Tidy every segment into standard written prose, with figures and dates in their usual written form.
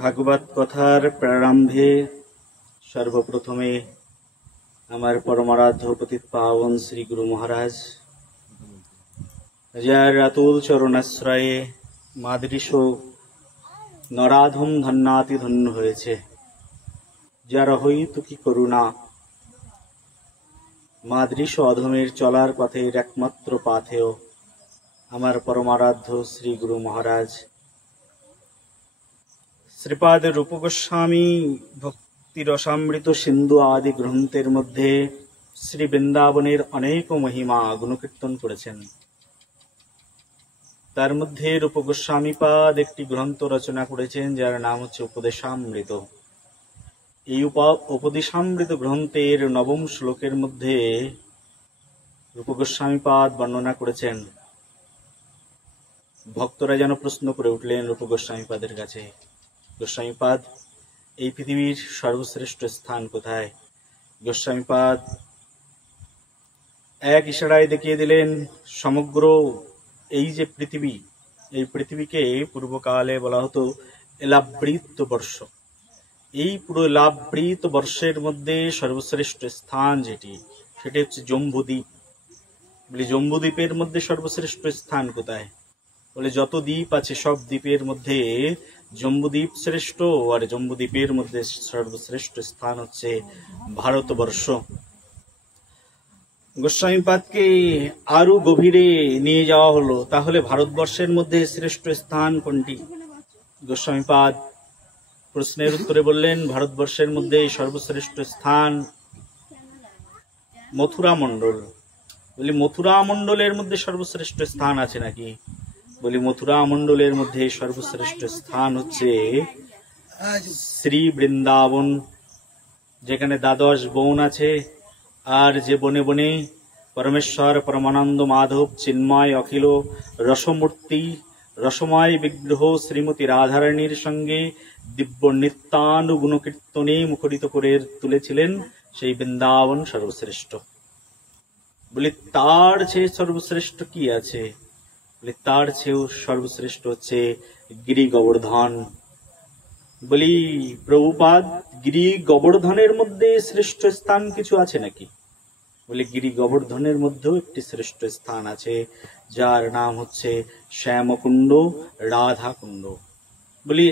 ভাগবত কথার প্রারম্ভে সর্বপ্রথমে আমার পরমারাধ্য পতিত পাবন শ্রী গুরু মহারাজ, যার আতুল চরণাশ্রয়ে মাদৃশ নরাধম ধন্যাতি ধন্য হয়েছে, যার হইতু কি করুণা, মাদৃশ অধমের চলার পথের একমাত্র পাথেয় আমার পরমারাধ্য শ্রী গুরু মহারাজ শ্রীপাদ রূপ গোস্বামী ভক্তি রসামৃত সিন্ধু আদি গ্রন্থের মধ্যে শ্রী বৃন্দাবনের অনেক মহিমা গুণকীর্তন করেছেন। তার মধ্যে রূপ গোস্বামীপাদ একটি গ্রন্থ রচনা করেছেন, যার নাম হচ্ছে উপদেশামৃত। এই উপদেশামৃত গ্রন্থের নবম শ্লোকের মধ্যে রূপ গোস্বামীপাদ বর্ণনা করেছেন। ভক্তরা যেন প্রশ্ন করে উঠলেন রূপ গোস্বামীপাদের কাছে, গোস্বামীপাদ, এই পৃথিবীর সর্বশ্রেষ্ঠ স্থান কোথায়? গোস্বামীপাদ এক ইশারায় দেখিয়ে দিলেন সমগ্র এই যে পৃথিবী, এই পৃথিবীকে পূর্বকালে বলা হতো এলাবৃত বর্ষ। এই পুরো এলাবৃত বর্ষের মধ্যে সর্বশ্রেষ্ঠ স্থান যেটি, সেটি হচ্ছে জম্বুদ্বীপ। বলি জম্বুদ্বীপের মধ্যে সর্বশ্রেষ্ঠ স্থান কোথায়? বলে যত দ্বীপ আছে সব দ্বীপের মধ্যে জম্বুদ্বীপ শ্রেষ্ঠ, আর জম্বুদ্বীপের মধ্যে সর্বশ্রেষ্ঠ স্থান হচ্ছে ভারতবর্ষ। গোস্বামীপাদকে আরো গভীরে নিয়ে যাওয়া হলো, তাহলে ভারতবর্ষের মধ্যে শ্রেষ্ঠ স্থান কোনটি? গোস্বামীপাদ প্রশ্নের উত্তরে বললেন, ভারতবর্ষের মধ্যে সর্বশ্রেষ্ঠ স্থান মথুরা মণ্ডল। বলি মথুরা মণ্ডলের মধ্যে সর্বশ্রেষ্ঠ স্থান আছে নাকি? বলি মথুরা মণ্ডলের মধ্যে সর্বশ্রেষ্ঠ স্থান হচ্ছে শ্রী বৃন্দাবন, যেখানে দ্বাদশ বন আছে, আর যে বনে বনে পরমেশ্বর পরমানন্দ মাধব চিন্ময় অখিল রসমূর্তি রসময় বিগ্রহ শ্রীমতী রাধারানীর সঙ্গে দিব্য নিত্যানুগুণ কীর্তনে মুখরিত করে তুলেছিলেন, সেই বৃন্দাবন সর্বশ্রেষ্ঠ। বলি তার চেয়ে সর্বশ্রেষ্ঠ কি আছে? বলি তার চেয়েও সর্বশ্রেষ্ঠ হচ্ছে গিরি গোবর্ধন। বলি প্রভুপাদ, গিরি গোবর্ধনের মধ্যে শ্রেষ্ঠ স্থান কিছু আছে নাকি? বলে গিরি গোবর্ধনের মধ্যেও একটি শ্রেষ্ঠ স্থান আছে, যার নাম হচ্ছে শ্যামকুণ্ড, রাধাকুণ্ড। বলি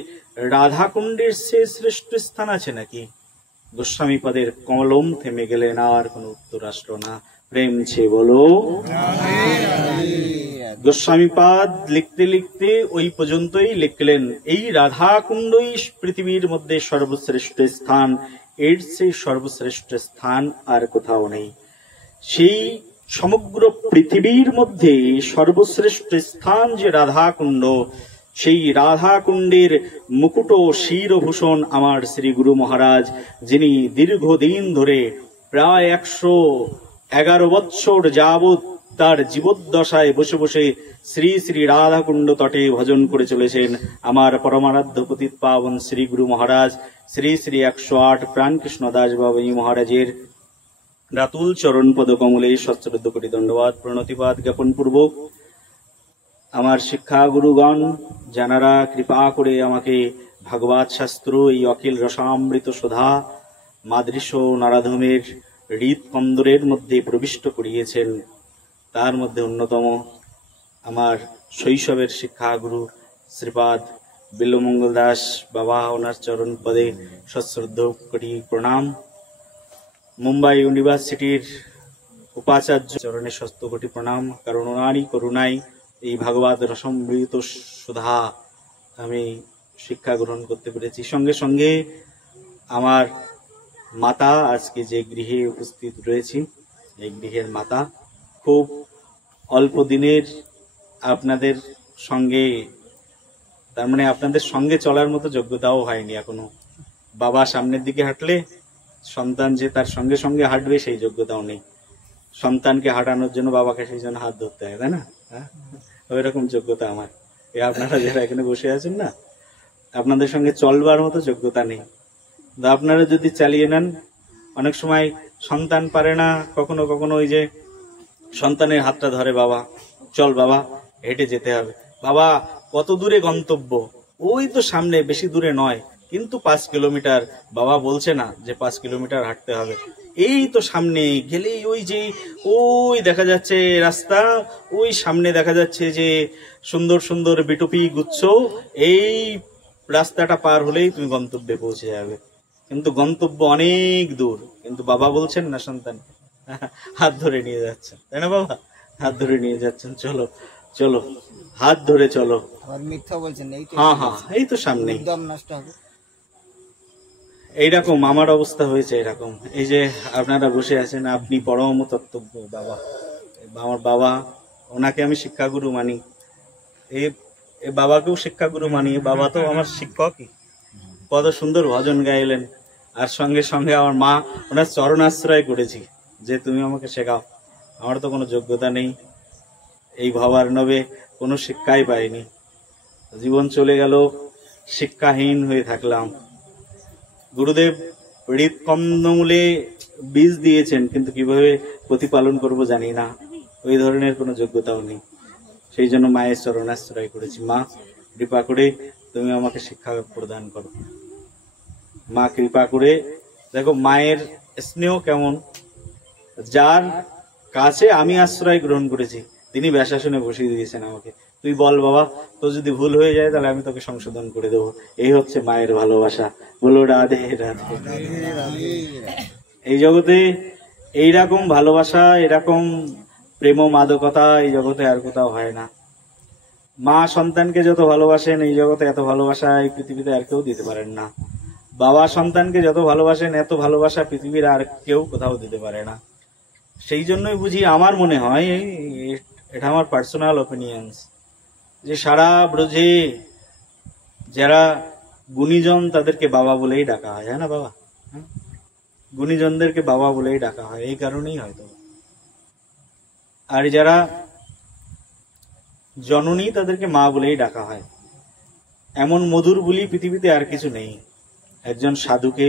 রাধাকুণ্ডের সে শ্রেষ্ঠ স্থান আছে নাকি? গোস্বামীপাদের কলম থেমে গেলেন, আর কোন উত্তর আসলো না। প্রেম ছে বলো। গোস্বামীপাদ লিখতে লিখতে ওই পর্যন্তই লিখলেন, এই রাধাকুণ্ডই পৃথিবীর মধ্যে সর্বশ্রেষ্ঠ স্থান, এর সেই সর্বশ্রেষ্ঠ স্থান আর কোথাও নেই। সেই সমগ্র পৃথিবীর মধ্যে সর্বশ্রেষ্ঠ স্থান যে রাধাকুণ্ড, সেই রাধাকুণ্ডের মুকুট শিরভূষণ আমার শ্রী গুরু মহারাজ, যিনি দীর্ঘদিন ধরে প্রায় 111 বৎসর যাবৎ তার জীবদ্দশায় বসে বসে শ্রী শ্রী রাধাকুণ্ড তটে ভজন করে চলেছেন আমার পরমারাধ্য পতিত পাবন শ্রী গুরু মহারাজ শ্রী শ্রী 108 প্রাণকৃষ্ণ দাস বাবাজি মহারাজের রাতুল চরণ পদ কমলে সশ্রদ্ধ কোটি দণ্ডবাদ প্রণতিপাত জ্ঞাপন পূর্বক আমার শিক্ষা গুরুগণ, যারা কৃপা করে আমাকে ভাগবত শাস্ত্র এই অখিল রসামৃত সুধা মাদৃশ নরাধমের হৃৎকন্দরের মধ্যে প্রবিষ্ট করিয়েছেন, তার মধ্যে অন্যতম আমার শৈশবের শিক্ষাগুরু শ্রীপাদ বিল্বমঙ্গল দাস বাবা, ওনার চরণ পদে সশ্রদ্ধ কোটি প্রণাম। মুম্বাই ইউনিভার্সিটির উপাচার্য চরণে শত কোটি প্রণাম, কারণ ওনারই করুণায় এই ভাগবত রসামৃত সুধা আমি শিক্ষা গ্রহণ করতে পেরেছি। সঙ্গে সঙ্গে আমার মাতা, আজকে যে গৃহে উপস্থিত রয়েছি, এই গৃহের মাতা খুব অল্প দিনের আপনাদের সঙ্গে, তার মানে আপনাদের সঙ্গে চলার মতো যোগ্যতাও হয়নি এখনো। বাবা সামনের দিকে হাঁটলে সন্তান যে তার সঙ্গে সঙ্গে হাঁটবে সেই যোগ্যতাও নেই। সন্তানকে হাঁটানোর জন্য বাবাকে সেই জন্য হাত ধরতে হয়, তাই না? ওই রকম যোগ্যতা আমার। আপনারা যারা এখানে বসে আছেন না, আপনাদের সঙ্গে চলবার মতো যোগ্যতা নেই। আপনারা যদি চালিয়ে নেন, অনেক সময় সন্তান পারে না, কখনো কখনো ওই যে সন্তানের হাতটা ধরে, বাবা চল বাবা হেঁটে যেতে হবে, বাবা কত দূরে গন্তব্য, ওই তো সামনে, বেশি দূরে নয়, কিন্তু 5 কিলোমিটার। বাবা বলছে না যে 5 কিলোমিটার হাঁটতে হবে, এই তো সামনে গেলেই ওই যে ওই দেখা যাচ্ছে রাস্তা, ওই সামনে দেখা যাচ্ছে যে সুন্দর সুন্দর বিটুপি গুচ্ছ, এই রাস্তাটা পার হলেই তুমি গন্তব্যে পৌঁছে যাবে। কিন্তু গন্তব্য অনেক দূর, কিন্তু বাবা বলছেন না সন্তান, হাত ধরে নিয়ে যাচ্ছেন, তাই না বাবা? হাত ধরে নিয়ে যাচ্ছেন, চলো চলো, হাত ধরে চলো। আবার মিথ্যা বলছেন, এই তো হ্যাঁ হ্যাঁ, এই তো সামনে। দম নষ্ট হবে। এইরকম আমার অবস্থা হয়েছে এরকম। এই যে আপনারা বসে আছেন, আপনি পরম তত্ত্বজ্ঞ বাবা, আমার বাবা, ওনাকে আমি শিক্ষাগুরু মানি, এই এই বাবাকেও শিক্ষাগুরু মানি। বাবা তো আমার শিক্ষকই। কত সুন্দর ভজন গাইলেন, আর সঙ্গে সঙ্গে আমার মা, ওনার চরণাশ্রয় করেছি যে তুমি আমাকে শেখাও। আমার তো কোনো যোগ্যতা নেই, এই ভবার্ণবে কোনো শিক্ষাই পাইনি, জীবন চলে গেল, শিক্ষাহীন হয়ে থাকলাম। গুরুদেব হৃৎকন্দমূলে বীজ দিয়েছেন, কিন্তু কিভাবে প্রতিপালন করব জানি না, ওই ধরনের কোনো যোগ্যতাও নেই। সেই জন্য মায়ের চরণাশ্রয় করেছি, মা কৃপা করে তুমি আমাকে শিক্ষা প্রদান করো। মা কৃপা করে, দেখো মায়ের স্নেহ কেমন, যার কাছে আমি আশ্রয় গ্রহণ করেছি তিনি ব্যাসাসনে বসিয়ে দিয়েছেন আমাকে, তুই বল বাবা, তো যদি ভুল হয়ে যায় তাহলে আমি তোকে সংশোধন করে দেবো। এই হচ্ছে মায়ের ভালোবাসা। বলো রাধে রাধে। এই জগতে এইরকম ভালোবাসা, এরকম প্রেম মাদকতা এই জগতে আর কোথাও হয় না। মা সন্তানকে যত ভালোবাসেন, এই জগতে এত ভালোবাসা এই পৃথিবীতে আর কেউ দিতে পারেন না। বাবা সন্তানকে যত ভালোবাসেন, এত ভালোবাসা পৃথিবীর আর কেউ কোথাও দিতে পারে না। সেই জন্যই বুঝি, আমার মনে হয়, এটা আমার পার্সোনাল ওপিনিয়ন্স, যে সারা ব্রজে যারা গুণীজন তাদেরকে বাবা বলেই ডাকা হয়, না বাবা? গুণীজনদেরকে বাবা বলেই ডাকা হয়, এই কারণেই হয়তো। আর যারা জননী তাদেরকে মা বলেই ডাকা হয়। এমন মধুর বলি পৃথিবীতে আর কিছু নেই। একজন সাধুকে,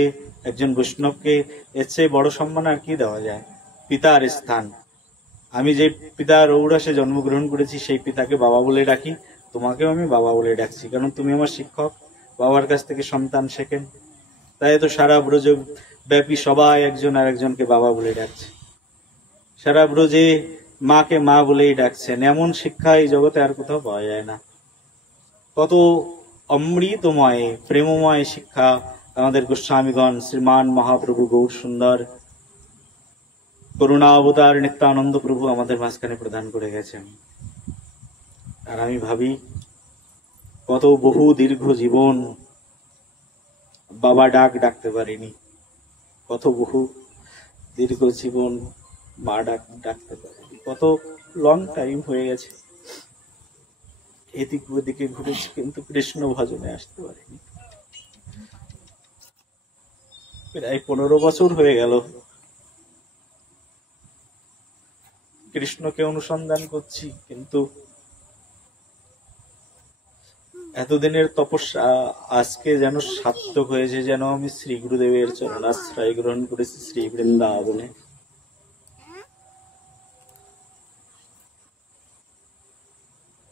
একজন বৈষ্ণবকে এর চেয়ে বড় সম্মান আর কি দেওয়া যায়? পিতার স্থান, আমি যে পিতার ঔরাসে জন্মগ্রহণ করেছি সেই পিতাকে বাবা বলে ডাকি, তোমাকেও আমি বাবা বলে ডাকছি, কারণ তুমি আমার শিক্ষক। বাবার কাছ থেকে সন্তান শেখেন, তাই তো সারা ব্রজ ব্যাপী সবাই একজন আর একজনকে বাবা বলে ডাকছে। সারা ব্রজে মাকে মা বলেই ডাকছেন, এমন শিক্ষা এই জগতে আর কোথাও পাওয়া যায় না। কত অমৃতময় প্রেমময় শিক্ষা আমাদের গোস্বামীগণ, শ্রীমান মহাপ্রভু গৌর সুন্দর করুণা অবতার নিত্যানন্দ প্রভু আমাদের মাঝখানে প্রদান করে গেছেন। আর আমি ভাবি, কত বহু দীর্ঘ জীবন বাবা ডাকতে পারিনি, কত বহু দীর্ঘ জীবন মা ডাকতে পারিনি, কত লং টাইম হয়ে গেছে। এদিক ওদিকে ঘুরেছি, কিন্তু কৃষ্ণ ভজনে আসতে পারিনি। প্রায় 15 বছর হয়ে গেল কৃষ্ণকে অনুসন্ধান করছি, কিন্তু এতদিনের তপস্যা আজকে যেন সার্থক হয়েছে, যেন আমি শ্রী গুরুদেবের চরণাশ্রয় গ্রহণ করেছি শ্রী বৃন্দাবনে।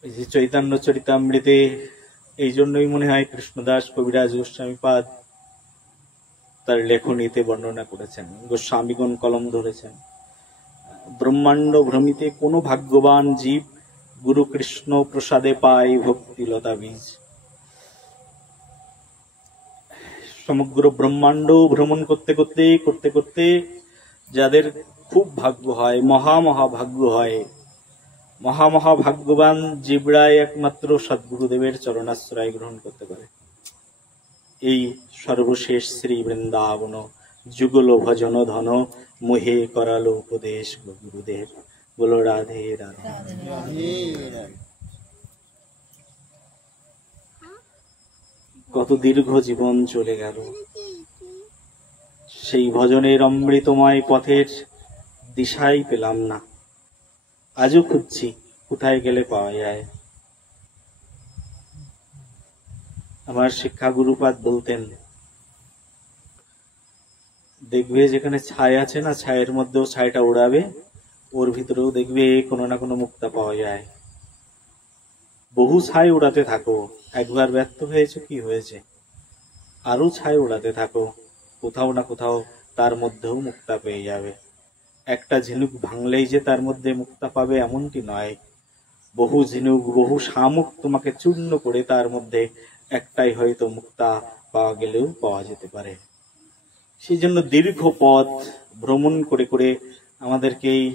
এই যে চৈতন্য চরিতামৃতে এই জন্যই মনে হয় কৃষ্ণদাস কবিরাজ গোস্বামীপাদ তার লেখনীতে বর্ণনা করেছেন, গোস্বামীগণ কলম ধরেছেন, ব্রহ্মাণ্ড ভ্রমিতে কোন ভাগ্যবান জীব গুরু কৃষ্ণ প্রসাদে পায় ভক্তিলতা বীজ। সমগ্র ব্রহ্মাণ্ড ভ্রমণ করতে করতে যাদের খুব ভাগ্য হয়, মহাভাগ্য হয়, মহাভাগ্যবান জীবরাই একমাত্র সদ্গুরুদেবের চরণাশ্রয় গ্রহণ করতে পারে। এই সর্বশেষ শ্রী বৃন্দাবন যুগল ভজন ধন মোহে করালো উপদেশ গুরুদেব। বলো রাধে রাধে। কত দীর্ঘ জীবন চলে গেল, সেই ভজনের অমৃতময় পথের দিশাই পেলাম না। আজও খুঁজছি, কোথায় গেলে পাওয়া যায়। আমার শিক্ষা গুরুপাদ বলতেন, দেখবে যেখানে ছাই আছে না, ছায়ের মধ্যেও ছাইটা উড়াবে, ওর ভিতরেও দেখবে কোনো না কোনো মুক্তা পাওয়া যায়। বহু ছাই উড়াতে থাকো, একবার ব্যর্থ হয়েছে কি হয়েছে, আরো ছাই উড়াতে থাকো, কোথাও না কোথাও তার মধ্যেও মুক্তা পেয়ে যাবে। একটা ঝিনুক ভাঙলেই যে তার মধ্যে মুক্তা পাবে এমনটি নয়, বহু ঝিনুক বহু শামুক তোমাকে চূর্ণ করে তার মধ্যে একটাই হয়তো মুক্তা পাওয়া গেলেও পাওয়া যেতে পারে। সেই জন্য দীর্ঘ পথ ভ্রমণ করে করে আমাদেরকে এই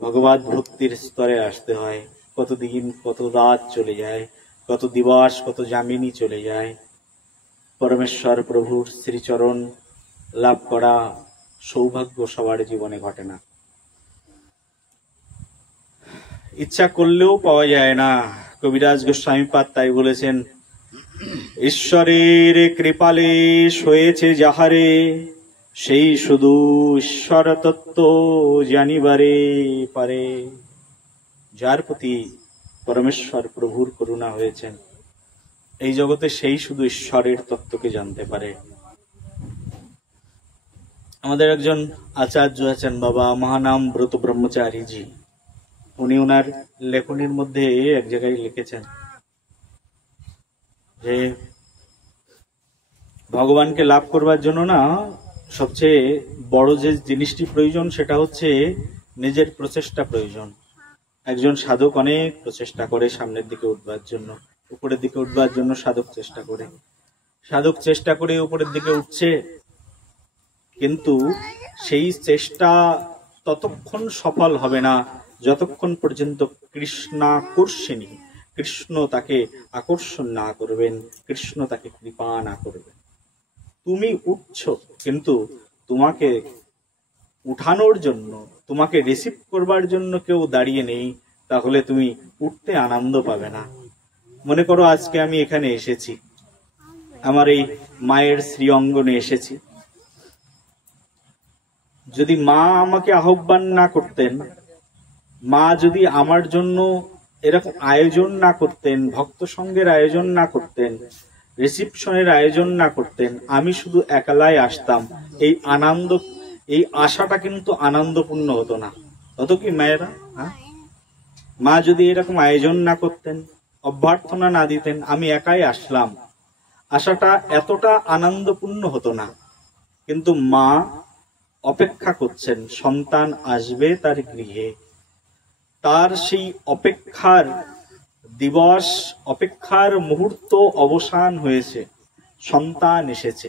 ভগবত ভক্তির স্তরে আসতে হয়। কতদিন কত রাত চলে যায়, কত দিবস কত যামিনী চলে যায়। পরমেশ্বর প্রভুর শ্রীচরণ লাভ করা সৌভাগ্য সবার জীবনে ঘটে না, ইচ্ছা করলেও পাওয়া যায় না। কবিরাজ গোস্বামীপাদ তাই বলেছেন, ঈশ্বরের কৃপালে সয়েছে যাহারে, সেই শুধু ঈশ্বর তত্ত্ব জানিবারে পারে। যার প্রতি পরমেশ্বর প্রভুর করুণা হয়েছেন এই জগতে, সেই শুধু ঈশ্বরের তত্ত্বকে জানতে পারে। আমাদের একজন আচার্য আছেন বাবা মহানাম ব্রত ব্রহ্মচারীজি, উনি ওনার লেখনীর মধ্যে এক জায়গায় লিখেছেন যে ভগবানকে লাভ করবার জন্য না সবচেয়ে বড় যে জিনিসটি প্রয়োজন সেটা হচ্ছে নিজের প্রচেষ্টা প্রয়োজন। একজন সাধক অনেক প্রচেষ্টা করে সামনের দিকে উঠবার জন্য, উপরের দিকে উঠবার জন্য সাধক চেষ্টা করে, সাধক চেষ্টা করে উপরের দিকে উঠছে, কিন্তু সেই চেষ্টা ততক্ষণ সফল হবে না যতক্ষণ পর্যন্ত কৃষ্ণাকর্ষিণী, কৃষ্ণ তাকে আকর্ষণ না করবেন, কৃষ্ণ তাকে কৃপা না করবেন। তুমি উঠছ কিন্তু তোমাকে উঠানোর জন্য, তোমাকে রিসিভ করবার জন্য কেউ দাঁড়িয়ে নেই, তাহলে তুমি উঠতে আনন্দ পাবে না। মনে করো আজকে আমি এখানে এসেছি, আমার এই মায়ের শ্রী অঙ্গনে এসেছি, যদি মা আমাকে আহ্বান না করতেন, মা যদি আমার জন্য এরকম আয়োজন না করতেন, ভক্ত সঙ্গের আয়োজন না করতেন, রিসিপশনের আয়োজন না করতেন, আমি শুধু একালাই আসতাম, এই আনন্দ, এই আশাটা কিন্তু আনন্দপূর্ণ হতো না। হতো কি মায়েরা? মা যদি এরকম আয়োজন না করতেন, অভ্যর্থনা না দিতেন, আমি একাই আসলাম, আশাটা এতটা আনন্দপূর্ণ হতো না। কিন্তু মা অপেক্ষা করছেন, সন্তান আসবে তার গৃহে, তার সেই অপেক্ষার দিবস, অপেক্ষার মুহূর্ত অবসান হয়েছে, সন্তান এসেছে।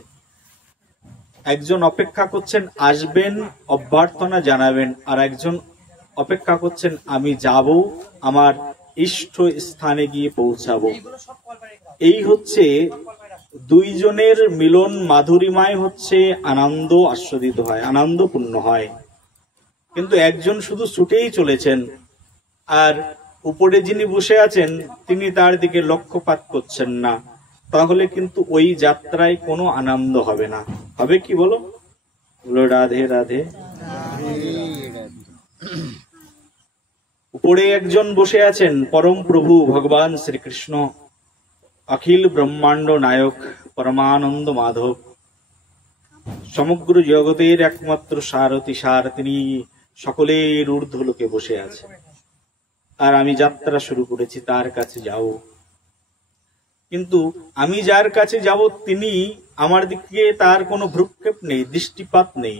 একজন অপেক্ষা করছেন আসবেন, অভ্যর্থনা জানাবেন, আর একজন অপেক্ষা করছেন আমি যাব, আমার ইষ্ট স্থানে গিয়ে পৌঁছাবো। এই হচ্ছে দুইজনের মিলন মাধুরীমায় হচ্ছে আনন্দ আস্বাদিত হয়, আনন্দপূর্ণ হয়। কিন্তু একজন শুধু ছুটেই চলেছেন, আর উপরে যিনি বসে আছেন তিনি তার দিকে লক্ষ্যপাত করছেন না, তাহলে কিন্তু ওই যাত্রায় কোনো আনন্দ হবে না। হবে কি বলো? বলো রাধে রাধে। উপরে একজন বসে আছেন পরম প্রভু ভগবান শ্রীকৃষ্ণ, অখিল ব্রহ্মাণ্ড নায়ক পরমানন্দ মাধব, সমগ্র জগতের একমাত্র সারথী সার, তিনি সকলের ঊর্ধ্বলোকে বসে আছেন। আর আমি যাত্রা শুরু করেছি তার কাছে যাও, কিন্তু আমি যার কাছে যাব তিনি আমার দিকে, তার কোনো ভ্রুক্ষেপ নেই, দৃষ্টিপাত নেই।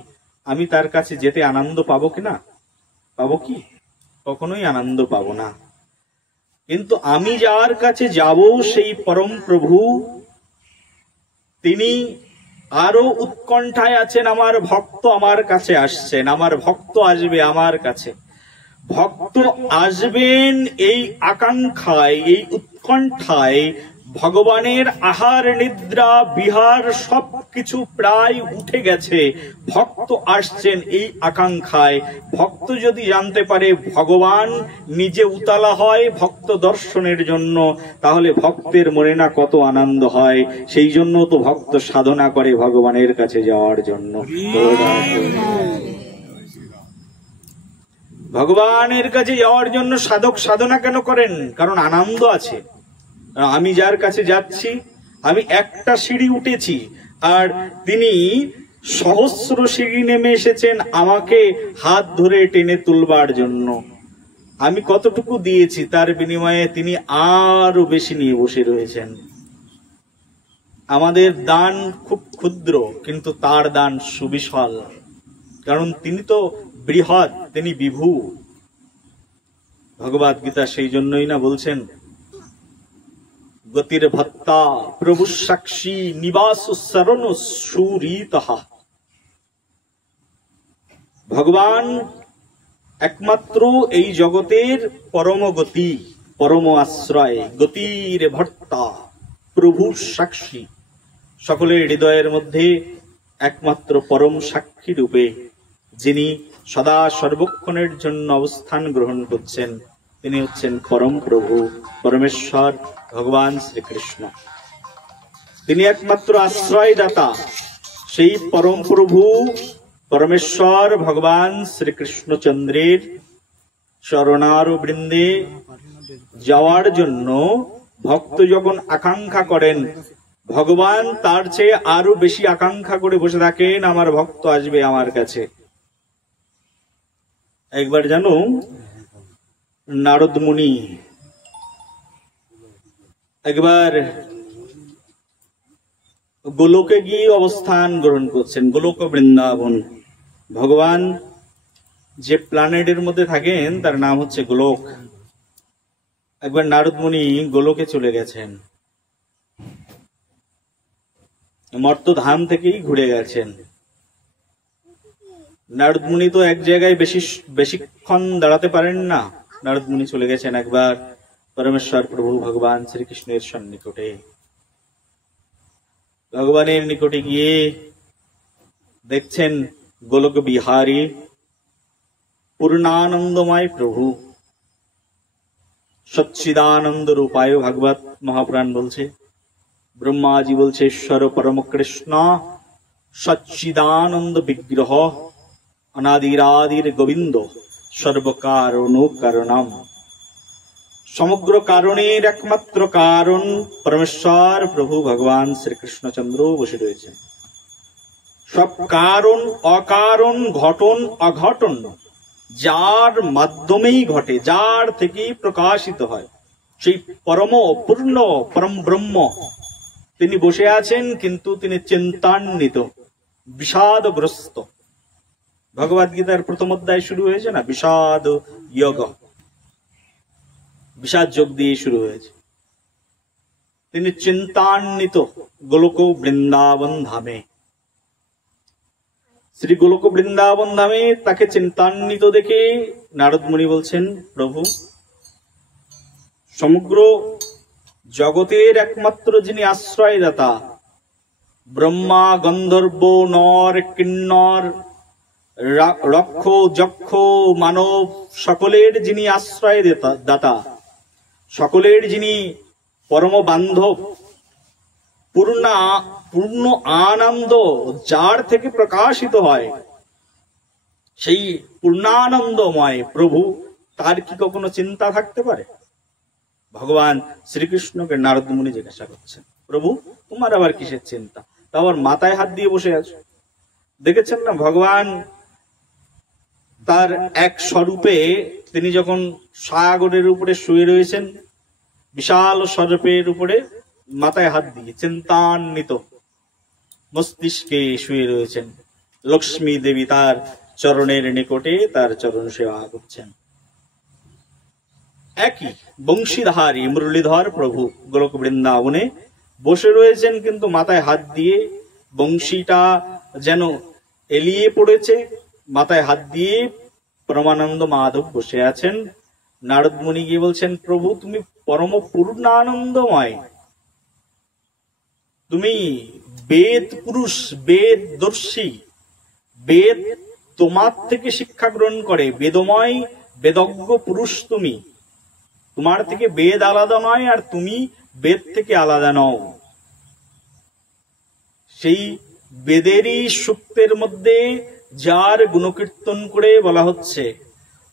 আমি তার কাছে যেতে আনন্দ পাবো কিনা? পাবো কি? কখনোই আনন্দ পাবো না। কিন্তু আমি যার কাছে যাব সেই পরম প্রভু, তিনি আরো উৎকণ্ঠায় আছেন, আমার ভক্ত আমার কাছে আসছেন, আমার ভক্ত আসবে আমার কাছে। ভক্ত আসবেন এই আকাঙ্ক্ষায়, এই উৎকণ্ঠায় ভগবানের আহার নিদ্রা বিহার সবকিছু প্রায় উঠে গেছে, ভক্ত আসছেন এই আকাঙ্ক্ষায়। ভক্ত যদি জানতে পারে ভগবান নিজে উতালা হয় ভক্ত দর্শনের জন্য, তাহলে ভক্তের মনে না কত আনন্দ হয়। সেই জন্য তো ভক্ত সাধনা করে ভগবানের কাছে যাওয়ার জন্য। ভগবানের কাছে যাওয়ার জন্য সাধক সাধনা কেন করেন? কারণ আনন্দ আছে। আমি যার কাছে যাচ্ছি, আমি একটা সিঁড়ি উঠেছি আর তিনি সহস্র সিঁড়ি নেমে এসেছেন আমাকে হাত ধরে টেনে তুলবার জন্য। আমি কতটুকু দিয়েছি তার বিনিময়ে তিনি আরো বেশি নিয়ে বসে রয়েছেন। আমাদের দান খুব ক্ষুদ্র, কিন্তু তার দান সুবিশাল, কারণ তিনি তো বৃহৎ, তিনি বিভু। ভগবদ গীতা সেই জন্যই না বলছেন, গতির ভত্তা প্রভু সাক্ষী নিবাস শরণ সুরীতহা। ভগবান একমাত্র এই জগতের পরম গতি, পরম আশ্রয়, গতির ভর্তা, প্রভু সাক্ষী, সকলের হৃদয়ের মধ্যে একমাত্র পরম সাক্ষী রূপে যিনি সদা সর্বক্ষণের জন্য অবস্থান গ্রহণ করছেন, তিনি হচ্ছেন পরম প্রভু, পরমেশ্বর ভগবান শ্রীকৃষ্ণ। তিনি একমাত্র আশ্রয়দাতা। সেই পরম প্রভু পরমেশ্বর ভগবান শ্রীকৃষ্ণচন্দ্রের চরণার বৃন্দে যাওয়ার জন্য ভক্ত যখন আকাঙ্ক্ষা করেন, ভগবান তার চেয়ে আরো বেশি আকাঙ্ক্ষা করে বসে থাকেন, আমার ভক্ত আসবে আমার কাছে। একবার জানো, নারদ মুনি একবার গোলকে গিয়ে অবস্থান গ্রহণ করছেন, গোলক বৃন্দাবন। ভগবান যে প্ল্যানেটের মধ্যে থাকেন তার নাম হচ্ছে গোলক। একবার নারদ মুনি গোলকে চলে গেছেন, মর্তধাম থেকেই ঘুরে গেছেন। নারদ মুনি তো এক জায়গায় বেশিক্ষণ দাঁড়াতে পারেন না। নারদ মুনি চলে গেছেন একবার পরমেশ্বর প্রভু ভগবান শ্রীকৃষ্ণের সন্নিকটে। ভগবানের নিকটে গিয়ে দেখছেন গোলক বিহারী পূর্ণানন্দময় প্রভু, সচ্চিদানন্দ রূপায়। ভাগবত মহাপুরাণ বলছে, ব্রহ্মাজি বলছে, ঈশ্বর পরম কৃষ্ণ সচ্চিদানন্দ বিগ্রহ অনাদিরাদির গোবিন্দ সর্বকারণ কারণম। সমগ্র কারণের একমাত্র কারণ পরমেশ্বর প্রভু ভগবান শ্রীকৃষ্ণচন্দ্র বসে রয়েছেন। সব কারণ অকারণ ঘটন অঘটন যার মাধ্যমেই ঘটে, যার থেকেই প্রকাশিত হয়, সেই পরম পূর্ণ পরম ব্রহ্ম তিনি বসে আছেন, কিন্তু তিনি চিন্তান্বিত, বিষাদগ্রস্ত। ভগবদ গীতার প্রথম অধ্যায় শুরু হয়েছে না, বিষাদ যোগ, বিষাদ যোগ দিয়ে শুরু হয়েছে। তিনি চিন্তান্বিত গোলক বৃন্দাবন ধামে। শ্রী গোলক বৃন্দাবন ধামে তাকে চিন্তান্বিত দেখে নারদ মুনি বলছেন, প্রভু, সমগ্র জগতের একমাত্র যিনি আশ্রয়দাতা, ব্রহ্মা গন্ধর্ব নর কিন্নর রক্ষ যক্ষ মানব সকলের যিনি আশ্রয় দাতা, সকলের যিনি পরম বান্ধব, পূর্ণ আনন্দ যার থেকে প্রকাশিত হয়, সেই পূর্ণানন্দময় প্রভু, তার কি কখনো চিন্তা থাকতে পারে? ভগবান শ্রীকৃষ্ণকে নারদ মুনি জিজ্ঞাসা করছেন, প্রভু তোমার আবার কিসের চিন্তা? তারপর মাথায় হাত দিয়ে বসে আছো। দেখেছেন না, ভগবান তার এক স্বরূপে তিনি যখন সাগরের উপরে শুয়ে রয়েছেন, বিশাল স্বরূপের উপরে মাথায় হাত দিয়ে চিন্তান্বিত মস্তিষ্কে শুয়ে রয়েছেন। লক্ষ্মী দেবী তার চরণের নিকটে তার চরণ সেবা করছেন। একই বংশীধারী মুরলীধর প্রভু গোলক বৃন্দাবনে বসে রয়েছেন, কিন্তু মাথায় হাত দিয়ে বংশীটা যেন এলিয়ে পড়েছে, মাথায় হাত দিয়ে পরমানন্দ মাধব বসে আছেন। নারদ মুনি গিয়ে বলছেন, প্রভু তুমি পরম পূর্ণানন্দময়, তুমি বেদ পুরুষ, বেদ দর্শী, বেদ তোমার থেকে শিক্ষা গ্রহণ করে, বেদময় বেদজ্ঞ পুরুষ তুমি, তোমার থেকে বেদ আলাদা নয়, আর তুমি বেদ থেকে আলাদা নও। সেই বেদেরই সূক্তের মধ্যে যার গুণকীর্তন করে বলা হচ্ছে,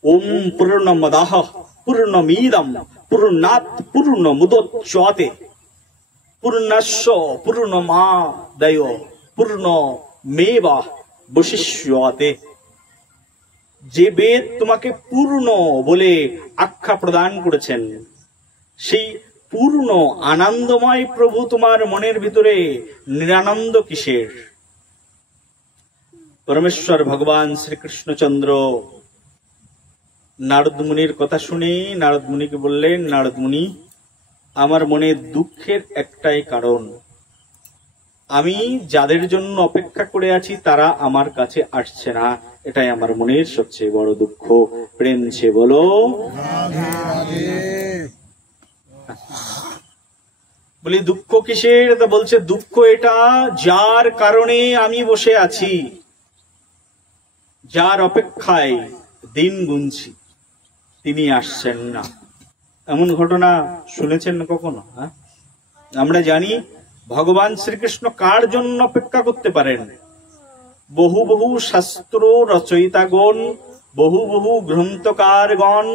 ওম পূর্ণমদাহ পূর্ণমিদম পূর্ণাৎ পূর্ণমুদচ্যতে পূর্ণস্য পূর্ণমাদায় পূর্ণমেবা বশিষ্যতে। যে বেদ তোমাকে পূর্ণ বলে আখ্যা প্রদান করেছেন, সেই পূর্ণ আনন্দময় প্রভু তোমার মনের ভিতরে নিরানন্দ কিসের? পরমেশ্বর ভগবান শ্রীকৃষ্ণচন্দ্র নারদ মুনির কথা শুনে নারদ মুনিকে বললেন, নারদ মুনি, আমার মনে দুঃখের একটাই কারণ, আমি যাদের জন্য অপেক্ষা করে আছি তারা আমার কাছে আসছে না, এটাই আমার মনের সবচেয়ে বড় দুঃখ। প্রেম সে বলো বলি দুঃখ কিসের? তা বলছে দুঃখ এটা, যার কারণে আমি বসে আছি, যার অপেক্ষায় দিন গুনছি, তিনি আসছেন না। এমন ঘটনা শুনেছেন না কখনো? আমরা জানি ভগবান শ্রীকৃষ্ণ কার জন্য অপেক্ষা করতে পারেন? বহু বহু শাস্ত্র রচয়িতাগণ, বহু বহু গ্রন্থকারগণ,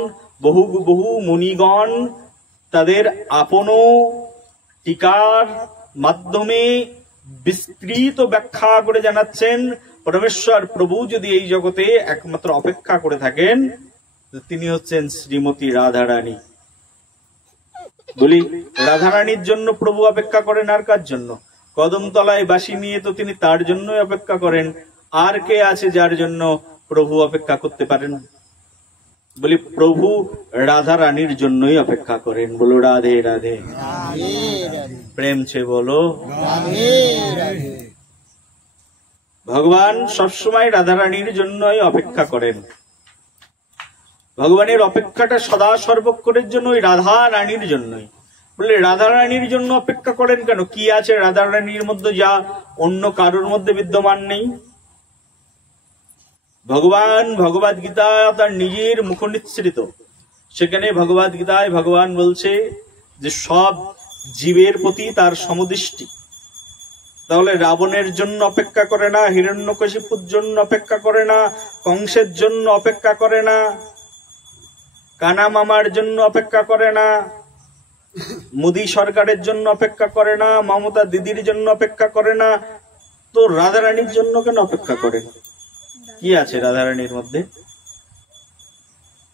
বহু বহু মুনিগণ তাদের আপন টিকার মাধ্যমে বিস্তৃত ব্যাখ্যা করে জানাচ্ছেন, পরমেশ্বর প্রভু যদি এই জগতে একমাত্র অপেক্ষা করে থাকেন, তিনি হচ্ছেন শ্রীমতী রাধারানী। বলি রাধারানীর জন্য প্রভু অপেক্ষা করেন, আর কার জন্য? কদমতলায় বাসি নিয়ে তো তিনি তার জন্যই অপেক্ষা করেন। আর কে আছে যার জন্য প্রভু অপেক্ষা করতে পারেন? বলি প্রভু রাধারানীর জন্যই অপেক্ষা করেন। বলো রাধে রাধে, প্রেম সে বলো। ভগবান সবসময় রাধারানীর জন্যই অপেক্ষা করেন। ভগবানের অপেক্ষাটা সদা সর্বক্ষণের জন্য ওই রাধা রানীর জন্যই। বলে রাধা রানীর জন্য অপেক্ষা করেন কেন? কি আছে রাধা রানীর মধ্যে যা অন্য কারোর মধ্যে বিদ্যমান নেই? ভগবান ভগবদ গীতা তার নিজের মুখ নিঃসৃত, সেখানে ভগবদ গীতায় ভগবান বলছে যে সব জীবের প্রতি তার সমদৃষ্টি। তাহলে রাবণের জন্য অপেক্ষা করে না, হিরণ্যকশিপুর জন্য অপেক্ষা করে না, কংসের জন্য অপেক্ষা করে না, কানা মামার জন্য অপেক্ষা করে না, মোদী সরকারের জন্য অপেক্ষা করে না, মমতা দিদির জন্য অপেক্ষা করে না, তো রাধারানীর জন্য কেন অপেক্ষা করে? কি আছে রাধারানীর মধ্যে?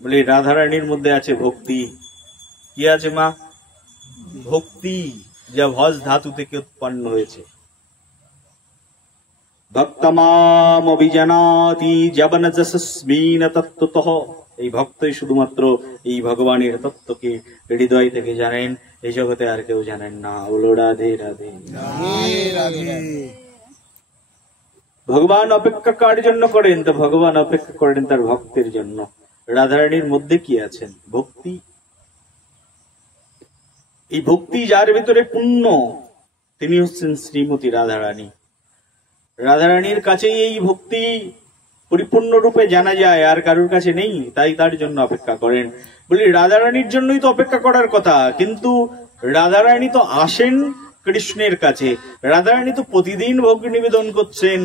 বলি রাধারানীর মধ্যে আছে ভক্তি। কি আছে মা? ভক্তি, যা ভজ ধাতু থেকে উৎপন্ন হয়েছে। ভক্তমাম অভিজানাতি যবন যশস্মিন তত্ত্বতঃ। এই ভক্তই শুধুমাত্র এই ভগবানের তত্ত্বকে হৃদয় থেকে জানেন, এই জগতে আর কেউ জানেন না। বলো রাধে রাধে। ভগবান অপেক্ষা কার জন্য করেন? তো ভগবান অপেক্ষা করেন তার ভক্তের জন্য। রাধারানীর মধ্যে কি আছেন? ভক্তি। এই ভক্তি যার ভিতরে পূর্ণ, তিনি হচ্ছেন শ্রীমতী রাধারানী। রাধারানীর কাছেই এই ভক্তি পরিপূর্ণ রূপে জানা যায়, আর কারোর কাছে নেই, তাই তার জন্য অপেক্ষা করেন। বলি রাধারানীর জন্যই তো অপেক্ষা করার কথা, কিন্তু রাধারানী তো আসেন কৃষ্ণের কাছে। রাধারানী তো প্রতিদিন ভোগ নিবেদন করছেন,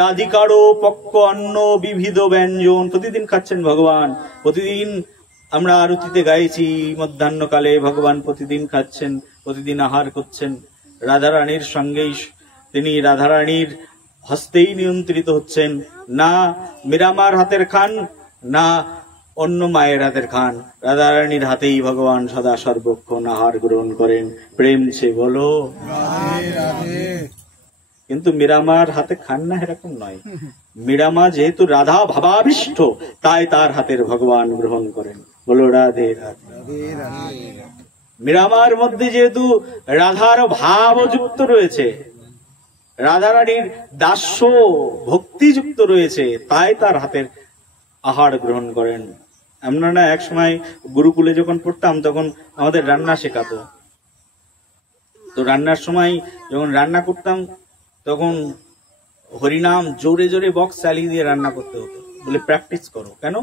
রাধিকারও পক্ষ অন্ন বিবিধ ব্যঞ্জন প্রতিদিন খাচ্ছেন ভগবান। প্রতিদিন আমরা আরতিতে গাইছি, মধ্যাহ্নকালে ভগবান প্রতিদিন খাচ্ছেন, প্রতিদিন আহার করছেন। রাধারানীর সঙ্গেই তিনি রাধারানীর হস্তেই নিয়ন্ত্রিত হচ্ছেন, না মীরামার হাতের খান, না অন্য মায়ের হাতের খান, রাধারানীর হাতেই ভগবান সদা সর্বক্ষণ আহার গ্রহণ করেন। প্রেম সে বলো। কিন্তু মীরামার হাতে খান না এরকম নয়। মীরামা যেহেতু রাধা ভাবাবিষ্ট, তাই তার হাতের ভগবান গ্রহণ করেন। বলো রাধে রাধে। মীরামার মধ্যে যেহেতু রাধার ভাব যুক্ত রয়েছে, রাধারানীর দাস্য ভক্তি যুক্ত রয়েছে, তাই তার হাতের আহার গ্রহণ করেন। আমরা না এক সময় গুরুকুলে যখন পড়তাম তখন আমাদের রান্না শেখাতো। তো রান্নার সময় যখন রান্না করতাম তখন হরিনাম জোরে জোরে বক্স চালিয়ে দিয়ে রান্না করতে হতো। বলে প্র্যাকটিস করো। কেন?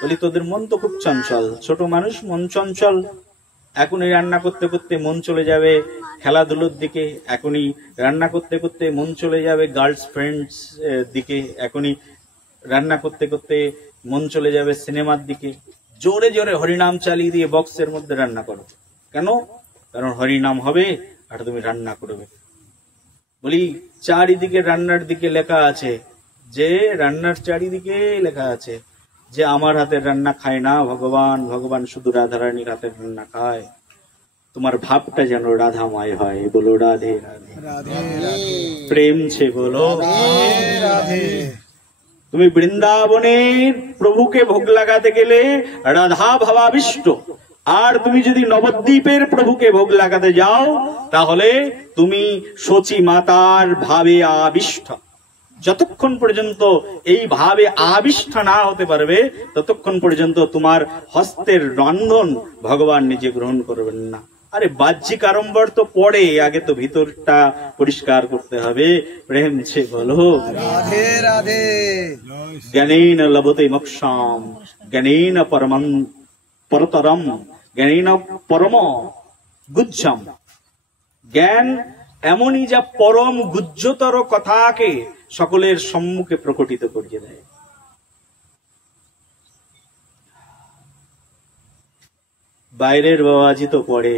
বলি তোদের মন তো খুব চঞ্চল, ছোট মানুষ, মন চঞ্চল। এখনই রান্না করতে করতে মন চলে যাবে খেলাধুলোর দিকে, এখনই রান্না করতে করতে মন চলে যাবে গার্লস ফ্রেন্ডস দিকে, এখনই রান্না করতে করতে মন চলে যাবে সিনেমার দিকে। জোরে জোরে হরিনাম চালিয়ে দিয়ে বক্সের মধ্যে রান্না করো। কেন? কারণ হরিনাম হবে আর তুমি রান্না করবে। বলি চারিদিকে রান্নার দিকে লেখা আছে, যে রান্নার চারিদিকে লেখা আছে যে আমার হাতের রান্না খায় না ভগবান, ভগবান শুধু রাধারানীর হাতের রান্না খায়। তোমার ভাবটা যেন রাধাময় হয়। বলো রাধে রাধে, প্রেম ছে বলো রাধে। তুমি বৃন্দাবনের প্রভুকে ভোগ লাগাতে গেলে রাধা ভাবাবিষ্ট, আর তুমি যদি নবদ্বীপের প্রভুকে ভোগ লাগাতে যাও তাহলে তুমি সচী মাতার ভাবে আবিষ্ট। যতক্ষণ পর্যন্ত এই ভাবে আবিষ্ট না হতে পারবে ততক্ষণ পর্যন্ত তোমার হস্তের রন্ধন ভগবান নিজে গ্রহণ করবেন না। আরে বাহ্যিক আড়ম্বর তো পরে, আগে তো ভিতরটা পরিষ্কার করতে হবে। প্রেম ছে বলো রাধে রাধে। জ্ঞানেন লভতে মোক্ষাম, জ্ঞানেন পরমং পরতরম, জ্ঞানেন পরম গুজ্জম। জ্ঞান এমনই যা পরম গুজ্জতর কথাকে সকলের সম্মুখে প্রকটিত করিয়ে দেয়। বাইরের বাবাজি তো পরে,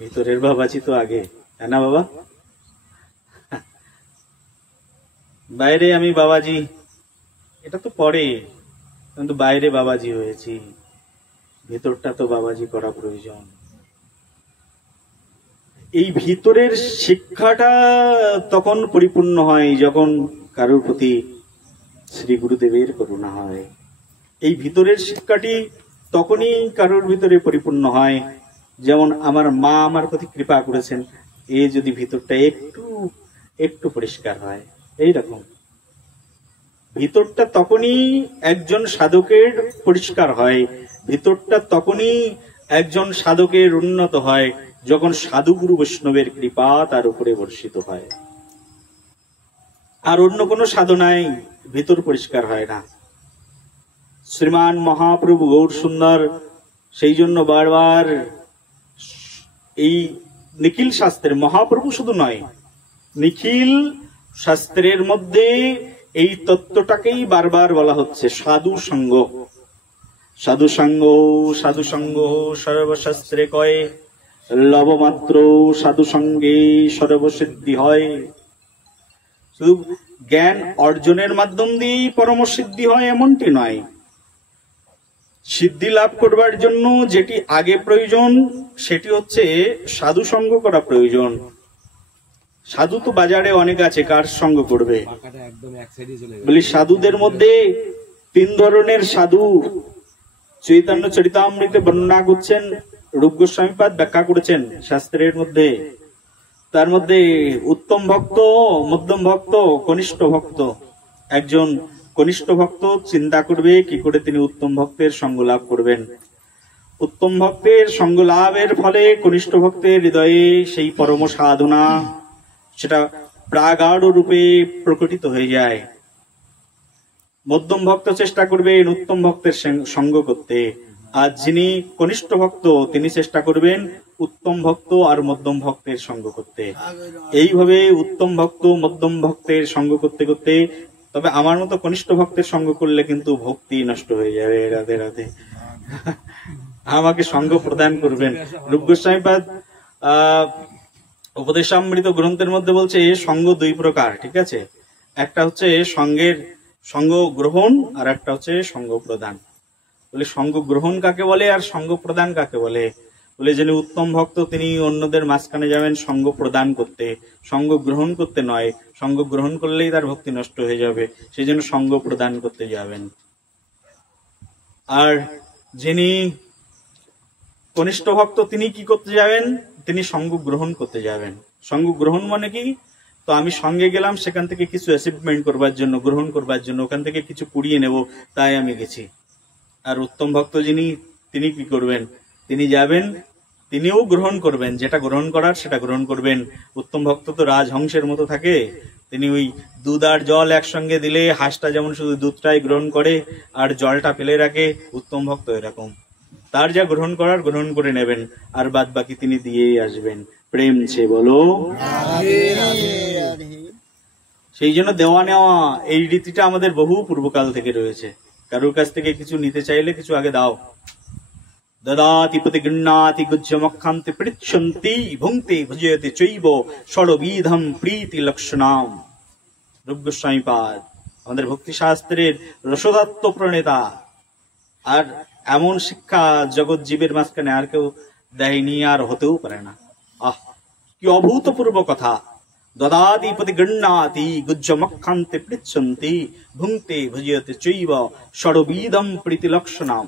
ভিতরের বাবাজি তো আগে, তাই না বাবা? বাইরে আমি বাবাজি এটা তো পরে, কিন্তু বাইরে বাবাজি হয়েছি, ভিতরটা তো বাবাজি করা প্রয়োজন। এই ভিতরের শিক্ষাটা তখন পরিপূর্ণ হয় যখন কারোর প্রতি শ্রী গুরুদেবের করুণা হয়। এই ভিতরের শিক্ষাটি তখনই কারোর ভিতরে পরিপূর্ণ হয়, যেমন আমার মা আমার প্রতি কৃপা করেছেন, এ যদি ভিতরটা একটু একটু পরিষ্কার হয়। এইরকম ভিতরটা তখনই একজন সাধকের পরিষ্কার হয়, ভিতরটা তখনই একজন সাধকের উন্নত হয় যখন সাধু গুরু বৈষ্ণবের কৃপা তার উপরে বর্ষিত হয়। আর অন্য কোনো সাধনায় ভিতর পরিষ্কার হয় না। শ্রীমান মহাপ্রভু গৌর সুন্দর সেই জন্য বারবার এই নিখিল শাস্ত্রের, মহাপ্রভু শুধু নয়, নিখিল শাস্ত্রের মধ্যে এই তত্ত্বটাকেই বারবার বলা হচ্ছে, সাধু সঙ্গ। সাধু সঙ্গ সাধু সঙ্গ সর্বশাস্ত্রে কয়, লবমাত্র সাধু সঙ্গে সর্বসিদ্ধি হয়। শুধু জ্ঞান অর্জনের মাধ্যম দিয়েই পরম সিদ্ধি হয় এমনটি নয়। সিদ্ধি লাভ করবার জন্য যেটি আগে প্রয়োজন সেটি হচ্ছে সাধু সঙ্গ করা প্রয়োজন। সাধু তো বাজারে অনেক আছে, কার সঙ্গ করবে? বলি সাধুদের মধ্যে তিন ধরনের সাধু চৈতন্য চরিতামৃতে বর্ণনা করছেন, রূপ গোস্বামীপাদ ব্যাখ্যা করেছেন শাস্ত্রের মধ্যে। তার মধ্যে উত্তম ভক্ত, মধ্যম ভক্ত, কনিষ্ঠ ভক্ত। একজন কনিষ্ঠ ভক্ত চিন্তা করবে কি করে তিনি উত্তম ভক্তের সঙ্গ লাভ করবেন। উত্তম ভক্তের সঙ্গ লাভের ফলে কনিষ্ঠ ভক্তের হৃদয়ে সেই পরম সাধনা সেটা প্রাগাঢ় রূপে প্রকটিত হয়ে যায়। মধ্যম ভক্ত চেষ্টা করবেন উত্তম ভক্তের সঙ্গ করতে, আর যিনি কনিষ্ঠ ভক্ত তিনি চেষ্টা করবেন উত্তম ভক্ত আর মধ্যম ভক্তের সঙ্গ করতে। এইভাবে উত্তম ভক্ত মধ্যম ভক্তের সঙ্গ করতে করতে, তবে আমার মতো কনিষ্ঠ ভক্তের সঙ্গ করলে কিন্তু ভক্তি নষ্ট হয়ে যাবে। রাধে রাধে। আমাকে সঙ্গ প্রদান করবেন। রূপ গোস্বামীপাদ উপদেশামৃত গ্রন্থের মধ্যে বলছে সঙ্গ দুই প্রকার, ঠিক আছে? একটা হচ্ছে সঙ্গের সঙ্গ গ্রহণ, আর একটা হচ্ছে সঙ্গ প্রদান। বলে সঙ্গ গ্রহণ কাকে বলে আর সঙ্গ প্রদান কাকে বলে? বলে যিনি উত্তম ভক্ত তিনি অন্যদের মাঝখানে যাবেন সঙ্গ প্রদান করতে, সঙ্গ গ্রহণ করতে নয়। সঙ্গ গ্রহণ করলেই তার ভক্তি নষ্ট হয়ে যাবে, সেই জন্য সঙ্গ প্রদান করতে যাবেন। আর যিনি কনিষ্ঠ ভক্ত তিনি কি করতে যাবেন? তিনি সঙ্গ গ্রহণ করতে যাবেন। সঙ্গ গ্রহণ মানে কি? তো আমি সঙ্গে গেলাম সেখান থেকে কিছু অ্যাচিভমেন্ট করবার জন্য, গ্রহণ করবার জন্য, ওখান থেকে কিছু কুড়িয়ে নেব, তাই আমি গেছি। আর উত্তম ভক্ত যিনি তিনি কি করবেন? তিনি যাবেন, তিনিও গ্রহণ করবেন, যেটা গ্রহণ করার সেটা গ্রহণ করবেন। উত্তম ভক্ত তো রাজহংসের মতো থাকে, তিনি ওই দুধ আর জল একসঙ্গে দিলে হাঁসটা যেমন শুধু দুধটাই গ্রহণ করে আর জলটা ফেলে রাখে, উত্তম ভক্ত এরকম, তার যা গ্রহণ করার গ্রহণ করে নেবেন, আর বাদ বাকি তিনি দিয়েই আসবেন। প্রেম ছে বলো। সেই জন্য দেওয়া নেওয়া এই রীতিটা আমাদের বহু পূর্বকাল থেকে রয়েছে। কারোর কাছ থেকে কিছু নিতে চাইলে কিছু আগে দাও। দদাতি প্রতিগৃহ্ণাতি গুজ্জমক্ষান্তি পৃচ্ছন্তি ভুঙ্ক্তি ভুজয়তি চৈব ষড়বিধম প্রীতি লক্ষণাম। রূপ গোস্বামীপাদ আমাদের ভক্তি শাস্ত্রের রসদত্ত প্রণেতা, আর এমন শিক্ষা জগৎ জীবের মাঝখানে আর কেউ দেয়নি, আর হতেও পারে না। আহ, কি অভূতপূর্ব কথা! দদাতি প্রতিগৃহ্ণাতি গুজ্জমক্ষান্তে পৃচ্ছন্তি ভুঙ্ক্তে ভুজয়তে চৈব ষড়বিদম প্রীতি লক্ষণাম।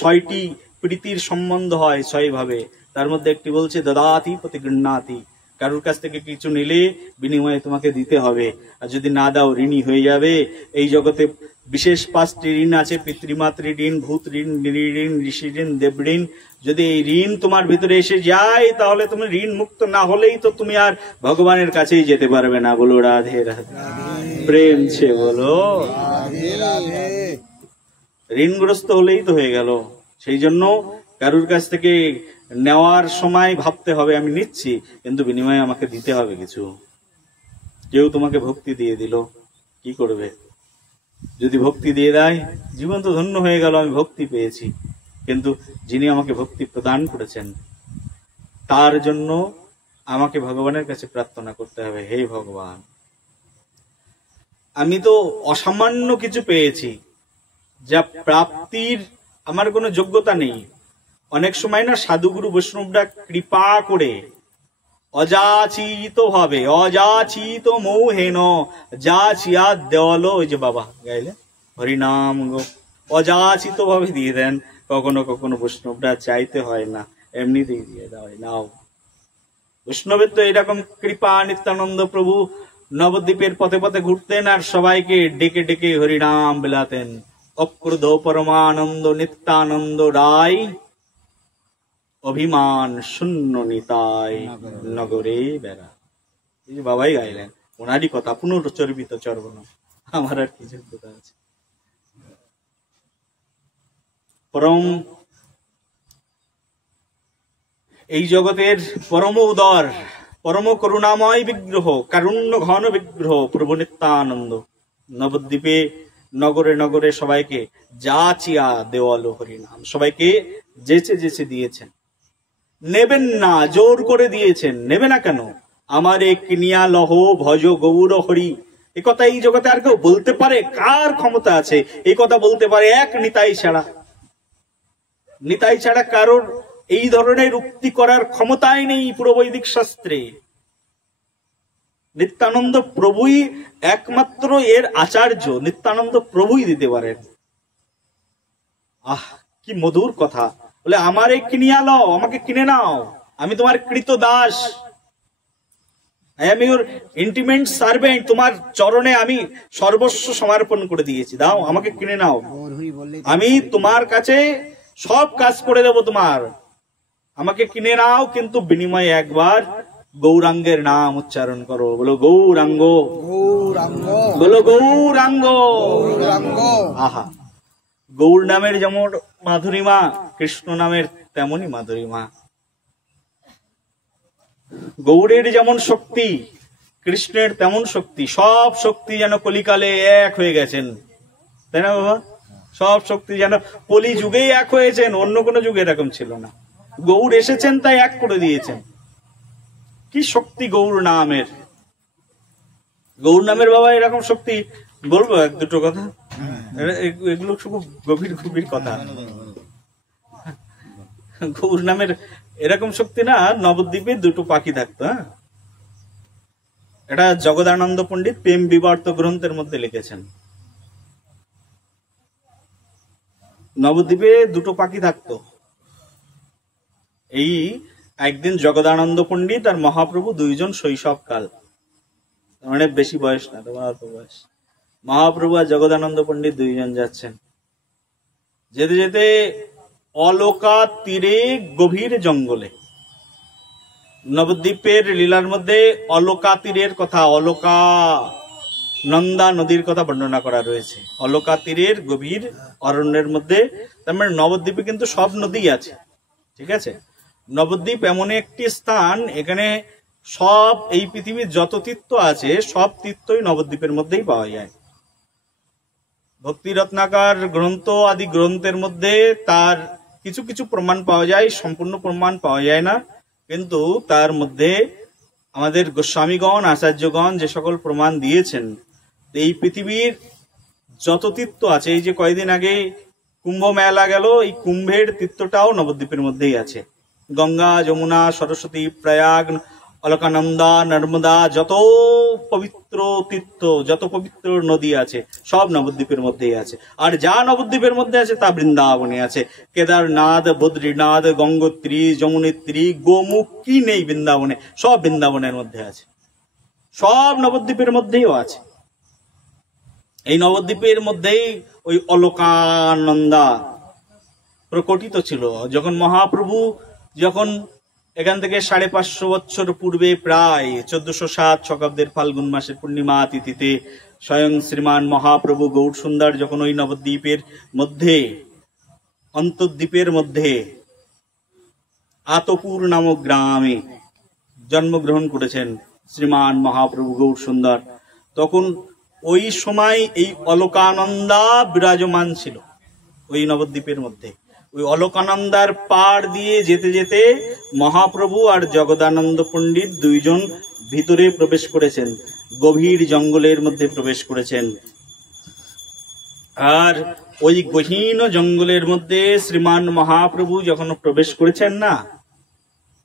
6টি প্রীতির সম্বন্ধ হয় 6 ভাবে। তার মধ্যে একটি বলছে দদাতি প্রতিগৃহ্ণাতি, কারোর কাছ থেকে কিছু নিলে বিনিময়ে তোমাকে দিতে হবে, আর যদি না দাও ঋণী হয়ে যাবে। এই জগতে বিশেষ 5টি ঋণ আছে: পিতৃমাতৃ ঋণ, ভূত ঋণ, ঋণ, ঋষি ঋণ, দেব ঋণ। যদি এই ঋণ তোমার ভিতরে এসে যায় তাহলে তুমি ঋণ মুক্ত না হলেই তো তুমি আর ভগবানের কাছেই যেতে পারবে না। বলো রাধে রাধে, প্রেম ছে বলো। ঋণগ্রস্ত হলেই তো হয়ে গেল। সেই জন্য কারুর কাছ থেকে নেওয়ার সময় ভাবতে হবে আমি নিচ্ছি, কিন্তু বিনিময়ে আমাকে দিতে হবে কিছু। কেউ তোমাকে ভক্তি দিয়ে দিল, কি করবে? যদি ভক্তি দিয়ে দেয়, জীবন তো ধন্য হয়ে গেল, আমি ভক্তি পেয়েছি। কিন্তু যিনি আমাকে ভক্তি প্রদান করেছেন তার জন্য আমাকে ভগবানের কাছে প্রার্থনা করতে হবে, হে ভগবান, আমি তো অসামান্য কিছু পেয়েছি, যা প্রাপ্তির আমার কোনো যোগ্যতা নেই। অনেক সময় না সাধুগুরু বৈষ্ণবরা কৃপা করে অযাচিত ভাবে, অযাচিত মৌহেন যাচিয়া দেওয়ালো, ওই যে বাবা গাইলে হরিনাম গো, অযাচিত ভাবে দিয়ে দেন। কখনো কখনো বৈষ্ণবরা চাইতে হয় না, এমনিতেই দিয়ে দেওয়া হয়। নাও, বৈষ্ণবের তো এরকম কৃপা। নিত্যানন্দ প্রভু নবদ্বীপের পথে পথে ঘুরতেন আর সবাইকে ডেকে ডেকে হরিনাম বিলাতেন। অক্রুধ পরমানন্দ নিত্যানন্দ রায়, অভিমান শূন্য নিতাই নগরে বেড়া। এই যে বাবাই গাইলেন, ওনারই কথা, পুনর্চর্বিত চর্বণ। আমার আর কি যোগ্যতা আছে? পরম, এই জগতের পরম উদর, পরম করুণাময় বিগ্রহ, কারুণ্য ঘন বিগ্রহ প্রভু নিত্যানন্দ নবদ্বীপে নগরে নগরে সবাইকে যাচিয়া দেওয়ালো হরিনাম, সবাইকে যেচে যেচে দিয়েছেন। নেবেন না, জোর করে দিয়েছেন। নেবে না কেন? আমারে কিনিয়া লহ ভজ গৌর হরি। এ কথা এই জগতে আর কেউ বলতে পারে? কার ক্ষমতা আছে এই কথা বলতে পারে? এক নিতাই ছাড়া। নিতাই ছাড়া কারোর এই ধরনের উক্তি করার ক্ষমতাই নেই পুরো বৈদিক শাস্ত্রে। নিত্যানন্দ প্রভুই একমাত্র এর আচার্য, নিত্যানন্দ প্রভুই দিতে পারেন। আহ, কি মধুর কথা! বলে আমারে কিনিয়া লও, আমাকে কিনে নাও, আমি তোমার কৃত Das, I am your intimate servant, তোমার চরণে আমি সর্বস্ব সমর্পণ করে দিয়েছি, দাও আমাকে কিনে নাও, আমি তোমার কাছে সব কাজ করে দেব তোমার, আমাকে কিনে নাও। কিন্তু বিনিময়ে একবার গৌরাঙ্গের নাম উচ্চারণ করো। বলো গৌরাঙ্গ, গৌরাঙ্গ, বলো গৌরাঙ্গ। গৌরাঙ্গ। আহা, গৌর নামের যেমন মাধুরীমা, কৃষ্ণ নামের তেমনই মাধুরীমা। গৌরের যেমন শক্তি, কৃষ্ণের তেমন শক্তি। সব শক্তি যেন কলিকালে এক হয়ে গেছেন, তাই না বাবা? সব শক্তি যেন কলি যুগেই এক হয়েছেন, অন্য কোন যুগে এরকম ছিল না। গৌর এসেছেন তাই এক করে দিয়েছেন। কি শক্তি গৌর নামের! গৌর নামের বাবা এরকম শক্তি। বলবো এক দুটো কথা, এগুলো খুব গভীর গভীর কথা। গৌর নামের এরকম শক্তি না, নবদ্বীপে দুটো পাখি থাকতো। হ্যাঁ, এটা জগদানন্দ পণ্ডিত প্রেম বিবর্ত গ্রন্থের মধ্যে লিখেছেন। নবদ্বীপে দুটো পাখি থাকতো। এই একদিন জগদানন্দ পণ্ডিত আর মহাপ্রভু দুইজন শৈশবকাল, মানে বেশি বয়স না, তোমার অল্প বয়স, মহাপ্রভু আর জগদানন্দ পণ্ডিত দুইজন যাচ্ছেন। যেতে যেতে অলোকা তীরে গভীর জঙ্গলে, নবদ্বীপের লীলার মধ্যে অলোকা তীরের কথা, অলোকা নন্দা নদীর কথা বর্ণনা করা রয়েছে। অলোকা তীরের গভীর অরণ্যের মধ্যে, তার মানে নবদ্বীপে কিন্তু সব নদী আছে, ঠিক আছে? নবদ্বীপ এমন একটি স্থান, এখানে সব এই পৃথিবীর যত তীর্থ আছে সব তীর্থই নবদ্বীপের মধ্যেই পাওয়া যায়। ভক্তি রত্নাকার গ্রন্থ আদি গ্রন্থের মধ্যে তার কিছু কিছু প্রমাণ পাওয়া যায়, সম্পূর্ণ প্রমাণ পাওয়া যায় না, কিন্তু তার মধ্যে আমাদের গোস্বামীগণ আচার্যগণ যে সকল প্রমাণ দিয়েছেন, এই পৃথিবীর যত তীর্থ আছে, এই যে কয়েকদিন আগে কুম্ভ মেলা গেল, এই কুম্ভের তীর্থটাও নবদ্বীপের মধ্যেই আছে। গঙ্গা, যমুনা, সরস্বতী, প্রয়াগ, অলকানন্দা, নর্মদা, যত পবিত্র তীর্থ, যত পবিত্র নদী আছে সব নবদ্বীপের মধ্যেই আছে। আর যা নবদ্বীপের মধ্যে আছে তা বৃন্দাবনে আছে। কেদারনাথ, বদ্রীনাথ, গঙ্গোত্রী, যমুনেত্রী, গোমুখ কি নেই বৃন্দাবনে, সব বৃন্দাবনের মধ্যে আছে, সব নবদ্বীপের মধ্যেও আছে। এই নবদ্বীপের মধ্যেই ওই অলকানন্দা প্রকটিত ছিল। যখন মহাপ্রভু যখন এখান থেকে 550 বছর পূর্বে, প্রায় 1407 শকাব্দের ফাল্গুন মাসের পূর্ণিমা তিথিতে স্বয়ং শ্রীমান মহাপ্রভু গৌর সুন্দর যখন ওই নবদ্বীপের মধ্যে, অন্তর্দ্বীপের মধ্যে আতপুর নামক গ্রামে জন্মগ্রহণ করেছেন শ্রীমান মহাপ্রভু গৌর সুন্দর, তখন ওই সময় এই অলকানন্দা বিরাজমান ছিল ওই নবদ্বীপের মধ্যে। ওই অলকানন্দার পাড় দিয়ে যেতে যেতে মহাপ্রভু আর জগদানন্দ পণ্ডিত দুইজন ভিতরে প্রবেশ করেছেন, গভীর জঙ্গলের মধ্যে প্রবেশ করেছেন। আর ওই গহীন জঙ্গলের মধ্যে শ্রীমান মহাপ্রভু যখন প্রবেশ করেছেন না,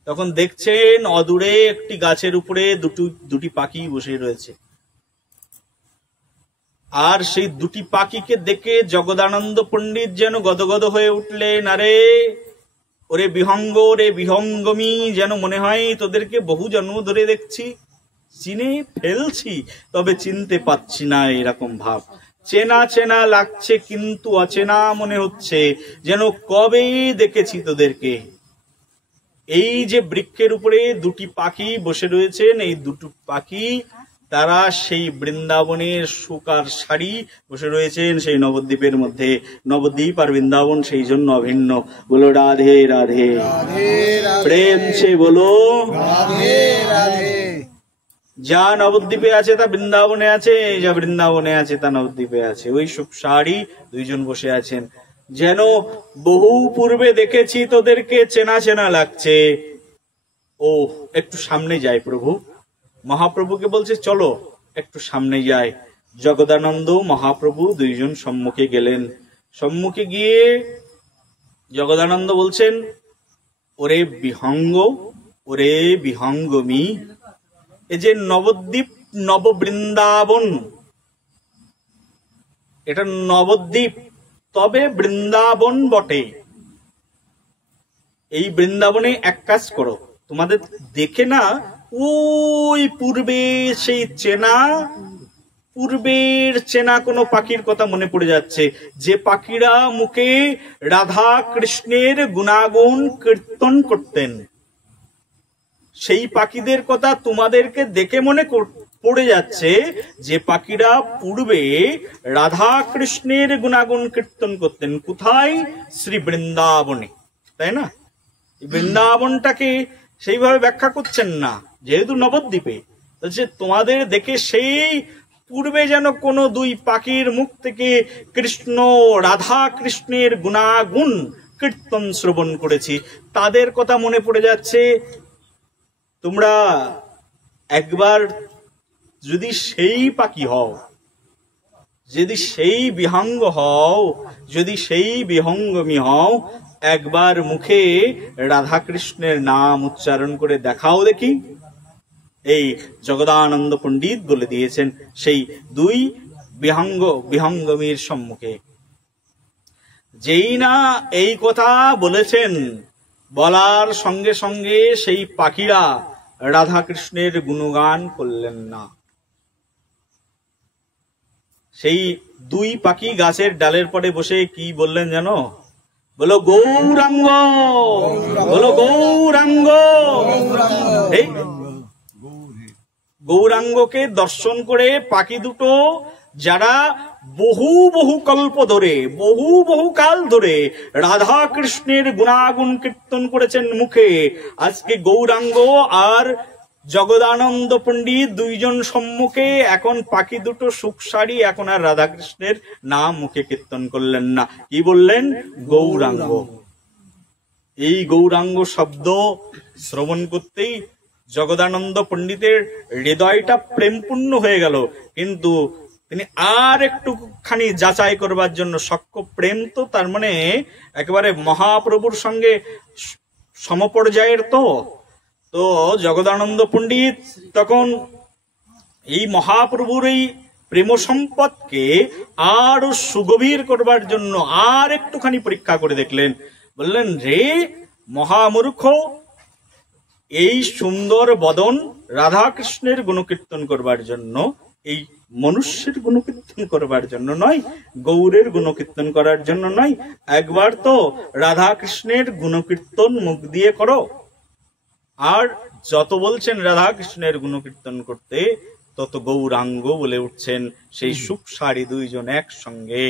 তখন দেখছেন অদূরে একটি গাছের উপরে দুটি পাখি বসে রয়েছে। আর সেই দুটি পাখিকে দেখে জগদানন্দ পণ্ডিত যেন গদগদ হয়ে উঠলেন। আরে ওরে বিহঙ্গ, রে বিহঙ্গমী, যেন মনে হয় তোদেরকে বহু জন্ম ধরে দেখছি, চিনে ফেলছি তবে চিনতে পাচ্ছি না, এরকম ভাব। চেনা চেনা লাগছে কিন্তু অচেনা মনে হচ্ছে, যেন কবে দেখেছি তোদেরকে। এই যে বৃক্ষের উপরে দুটি পাখি বসে রয়েছেন, এই দুটো পাখি তারা সেই বৃন্দাবনের সুকার শাড়ি বসে রয়েছেন সেই নবদ্বীপের মধ্যে। নবদ্বীপ আর বৃন্দাবন সেই জন্য অভিন্ন। বলো রাধে রাধে, প্রেম সে বলো রাধে রাধে। যা নবদ্বীপে আছে তা বৃন্দাবনে আছে, যা বৃন্দাবনে আছে তা নবদ্বীপে আছে। ওই সুখ শাড়ি দুইজন বসে আছেন, যেন বহু পূর্বে দেখেছি তোদেরকে, চেনা চেনা লাগছে। ও একটু সামনে যায় প্রভু। মহাপ্রভুকে বলছে চলো একটু সামনে যায়। জগদানন্দ মহাপ্রভু দুইজন সম্মুখে গেলেন। সম্মুখে গিয়ে জগদানন্দ বলছেন, ওরে বিহঙ্গ, ওরে বিহঙ্গমী, এই যে নবদ্বীপ, নববৃন্দাবন, এটা নবদ্বীপ তবে বৃন্দাবন বটে। এই বৃন্দাবনে এক কাজ করো, তোমাদের দেখে না ওই পূর্বে সেই চেনা, পূর্বের চেনা কোনো পাখির কথা মনে পড়ে যাচ্ছে, যে পাখিরা মুখে রাধা কৃষ্ণের গুণাগুণ কীর্তন করতেন। সেই পাখিদের কথা তোমাদেরকে দেখে মনে পড়ে যাচ্ছে, যে পাখিরা পূর্বে রাধা কৃষ্ণের গুণাগুণ কীর্তন করতেন। কোথায়? শ্রী বৃন্দাবনে, তাই না? বৃন্দাবনটাকে সেইভাবে ব্যাখ্যা করছেন না, যেহেতু নবদ্বীপে। তোমাদের দেখে সেই পূর্বে যেন কোনো দুই পাখির মুখ থেকে কৃষ্ণ, রাধা কৃষ্ণের গুণাগুণ কীর্তন শ্রবণ করেছি, তাদের কথা মনে পড়ে যাচ্ছে। তোমরা একবার যদি সেই পাখি হও, যদি সেই বিহঙ্গ হও, যদি সেই বিহঙ্গমী হও, একবার মুখে রাধা কৃষ্ণের নাম উচ্চারণ করে দেখাও দেখি। এই জগদানন্দ পণ্ডিত বলে দিয়েছেন সেই দুই বিহঙ্গমীর সম্মুখে। যেই না এই কথা বলেছেন, বলার সঙ্গে সঙ্গে সেই পাখিরা রাধা কৃষ্ণের গুণগান করলেন না। সেই দুই পাখি গাছের ডালের পরে বসে কি বললেন জানো? বলো গৌরাঙ্গ, বলো গৌরাঙ্গ। এই গৌরাঙ্গকে দর্শন করে পাখি দুটো, যারা বহু বহু কল্প ধরে, বহু কাল ধরে রাধা কৃষ্ণের গুণাগুণ কীর্তন করেছেন মুখে, আজকে গৌরাঙ্গ আর জগদানন্দ পণ্ডিত দুইজন সম্মুখে এখন পাখি দুটো সুখ শাড়ি, এখন আর রাধা কৃষ্ণের নাম মুখে কীর্তন করলেন না। কি বললেন? গৌরাঙ্গ। এই গৌরাঙ্গ শব্দ শ্রবণ করতেই জগদানন্দ পণ্ডিতের হৃদয়টা প্রেমপূর্ণ হয়ে গেল। কিন্তু তিনি আর একটুখানি যাচাই করবার জন্য, সখ্য প্রেম তো তার মানে একেবারে মহাপ্রভুর সঙ্গে সমপর্যায়ের, তো জগদানন্দ পণ্ডিত তখন এই মহাপ্রভুর এই প্রেম সম্পদকে আরো সুগভীর করবার জন্য আর একটুখানি পরীক্ষা করে দেখলেন। বললেন, রে মহামূর্খ, এই সুন্দর বদন রাধাকৃষ্ণের গুণকীর্তন করবার জন্য, এই মনুষ্যের গুণকীর্তন করবার জন্য নয়, গৌরের গুণকীর্তন করার জন্য নয়, একবার তো রাধাকৃষ্ণের গুণকীর্তন মুখ দিয়ে করো। আর যত বলছেন রাধাকৃষ্ণের গুণকীর্তন করতে, তত গৌরাঙ্গ বলে উঠছেন সেই সুখ সারি দুইজন একসঙ্গে।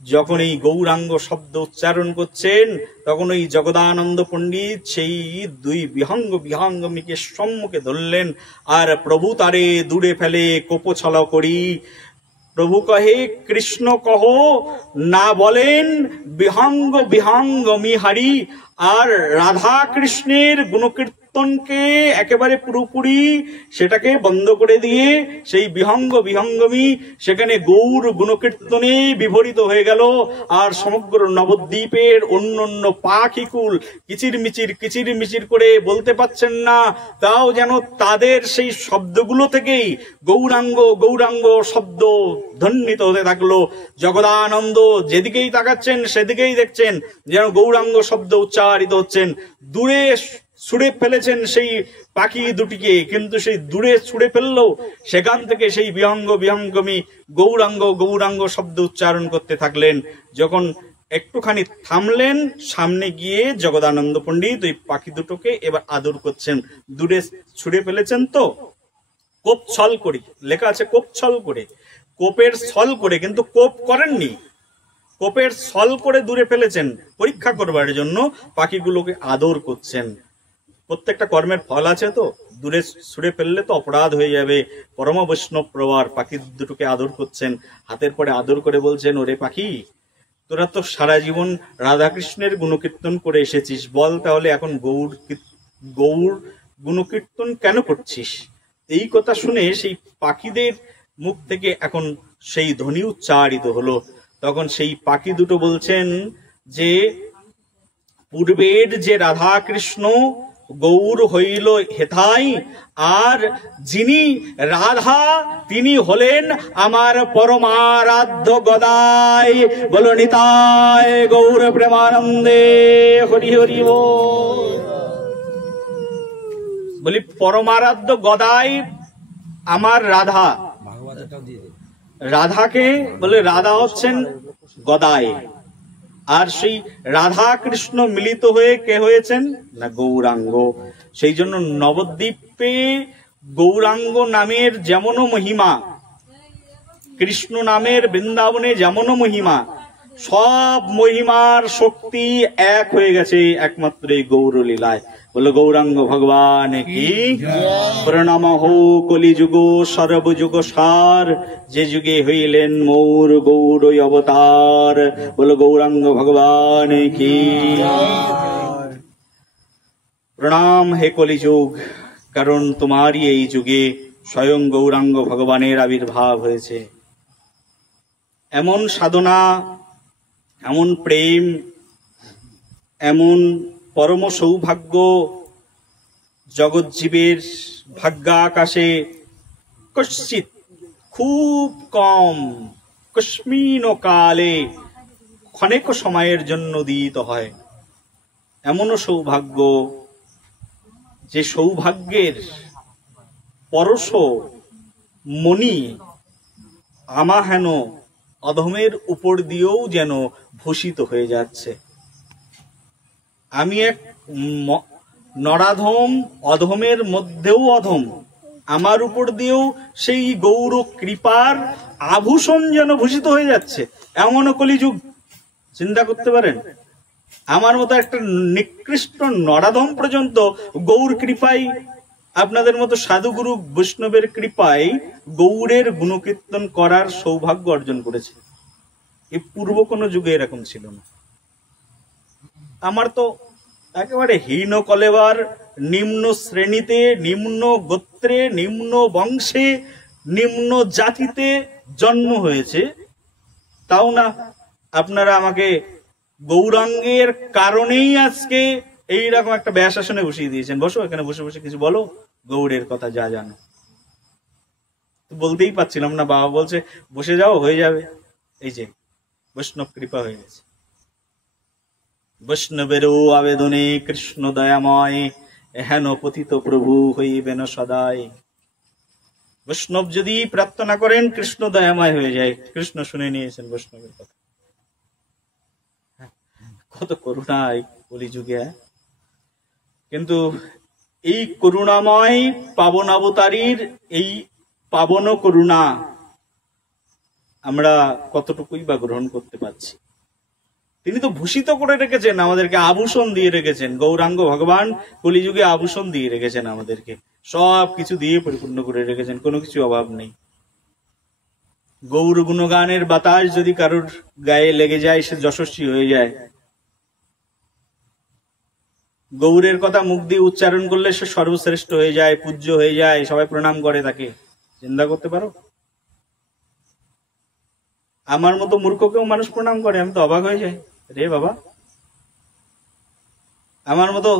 যখন এই গৌরাঙ্গ শব্দ উচ্চারণ করছেন, তখন ওই জগদানন্দ পণ্ডিত সেই দুই বিহঙ্গমীকে সম্মুখে ধরলেন, আর প্রভু তারে দূরে ফেলে কোপছল করি। প্রভু কহে, কৃষ্ণ কহ না বলেন বিহঙ্গমী হারি। আর রাধা কৃষ্ণের গুণকীর্তনকে একেবারে পুরোপুরি সেটাকে বন্ধ করে দিয়ে সেই বিহঙ্গমী সেখানে গৌর গুণকীর্তনে বিভরিত হয়ে গেল। আর সমগ্র নবদ্বীপের অন্য পাখিকুল কিচিরমিচির করে বলতে পাচ্ছেন না, তাও যেন তাদের সেই শব্দগুলো থেকেই গৌরাঙ্গ শব্দ ধ্বনিত হতে থাকলো। জগদানন্দ যেদিকেই তাকাচ্ছেন সেদিকেই দেখছেন যেন গৌরাঙ্গ শব্দ উচ্চারিত হচ্ছেন। দূরে ছুড়ে ফেলেছেন সেই পাখি দুটিকে, কিন্তু সেই দূরে ছুড়ে ফেললেও সেখান থেকে সেই বিহঙ্গমী গৌরাঙ্গ শব্দ উচ্চারণ করতে থাকলেন। যখন একটুখানি থামলেন, সামনে গিয়ে জগদানন্দ পণ্ডিত ওই পাখি দুটোকে এবার আদর করছেন। দূরে ছুড়ে ফেলেছেন তো, কোপ ছল করি লেখা আছে, কোপ ছল করে, কোপের ছল করে, কিন্তু কোপ করেননি, কোপের ছল করে দূরে ফেলেছেন পরীক্ষা করবার জন্য। পাখিগুলোকে আদর করছেন। প্রত্যেকটা কর্মের ফল আছে, তো দূরে ছুড়ে ফেললে তো অপরাধ হয়ে যাবে। পরম বৈষ্ণব প্রবার পাখি দুটোকে আদর করছেন, হাতের পরে আদর করে বলছেন, ওরে পাখি, তোরা তো সারা জীবন রাধাকৃষ্ণের গুণকীর্তন করে এসেছিস, বল তাহলে এখন গৌর গুণকীর্তন কেন করছিস? এই কথা শুনে সেই পাখিদের মুখ থেকে এখন সেই ধ্বনি উচ্চারিত হলো। তখন সেই পাখি দুটো বলছেন যে, পূর্বের যে রাধা কৃষ্ণ গৌর হইল হেথাই, আর যিনি রাধা তিনি হলেন আমার পরমারাধ্য গদাই। বলো নিতাই গৌর প্রেমানন্দে হরি হরি বল। বলি পরমারাধ্য গদাই আমার রাধা। রাধাকে বলে রাধা হচ্ছেন গদাই, আর সেই রাধা কৃষ্ণ মিলিত হয়ে কে হয়েছেন না গৌরাঙ্গ। সেই জন্য নবদ্বীপে গৌরাঙ্গ নামের যেমনও মহিমা, কৃষ্ণ নামের বৃন্দাবনে যেমনও মহিমা, সব মহিমার শক্তি এক হয়ে গেছে একমাত্র এই গৌর লীলায়। বলো গৌরাঙ্গ ভগবান কি প্রণাম হো কলিযুগ সর্বযুগ সার, যে যুগে হইলেন মোর গৌর অবতার। বলো গৌরাঙ্গ ভগবান কি প্রণাম হে কলিযুগ, কারণ তোমারই এই যুগে স্বয়ং গৌরাঙ্গ ভগবানের আবির্ভাব হয়েছে। এমন সাধনা, এমন প্রেম, এমন পরম সৌভাগ্য জগৎজীবের ভাগ্যাকাশে কশ্চিৎ, খুব কম, কস্মিন কালে, ক্ষণেক সময়ের জন্য উদিত হয়। এমনও সৌভাগ্য, যে সৌভাগ্যের পরশ মণি আমাহেন অধমের উপর দিয়েও যেন ভূষিত হয়ে যাচ্ছে। আমি এক নরাধম, অধমের মধ্যেও অধম, আমার উপর দিয়েও সেই গৌর কৃপার আভূষণ যেন ভূষিত হয়ে যাচ্ছে। এমনও কলিযুগ, চিন্তা করতে পারেন। আমার মতো একটা নিকৃষ্ট নরাধম পর্যন্ত গৌর কৃপায়, আপনাদের মতো সাধুগুরু বৈষ্ণবের কৃপায় গৌরের গুণকীর্তন করার সৌভাগ্য অর্জন করেছে। এই পূর্ব কোনো যুগে এরকম ছিল না। আমার তো একেবারে হীন কলেবার, নিম্ন শ্রেণীতে, নিম্ন গোত্রে, নিম্ন বংশে, নিম্ন জাতিতে জন্ম হয়েছে, তাও না আপনারা আমাকে গৌরাঙ্গের কারণেই আজকে এইরকম একটা ব্যাসাসনে বসিয়ে দিয়েছেন। বসো, এখানে বসে বসে কিছু বলো গৌড়ের কথা যা জানো। বলতেই পারছিলাম না, বাবা বলছে বসে যাও, হয়ে যাবে। এই যে বৈষ্ণব কৃপা হয়ে গেছে। বৈষ্ণবেরও আবেদনে কৃষ্ণ দয়াময়, হেন পতিত প্রভু হইবেন সদাই। বৈষ্ণব যদি প্রার্থনা করেন কৃষ্ণ দয়াময় হয়ে যায়। কৃষ্ণ শুনে নিয়েছেন বৈষ্ণবের কথা। কত করুণা এই কলিযুগে। কিন্তু এই করুণাময় পাবন অবতারীর এই পাবন করুণা আমরা কতটুকুই বা গ্রহণ করতে পারছি। তিনি তো ভূষিত করে রেখেছেন, আমাদেরকে আভূষণ দিয়ে রেখেছেন। গৌরাঙ্গ ভগবান কলিযুগে আভূষণ দিয়ে রেখেছেন, আমাদেরকে সব কিছু দিয়ে পরিপূর্ণ করে রেখেছেন, কোনো কিছু অভাব নেই। গৌর গুণগানের বাতাস যদি কারোর গায়ে লেগে যায়, সে যশস্বী হয়ে যায়। গৌরের কথা মুখ দিয়ে উচ্চারণ করলে সে সর্বশ্রেষ্ঠ হয়ে যায়, পূজ্য হয়ে যায়, সবাই প্রণাম করে তাকে। চিন্তা করতে পারো, আমার মতো মূর্খকেও মানুষ প্রণাম করে। আমি তো অবাক হয়ে যাই, রে বাবা, আমার মতো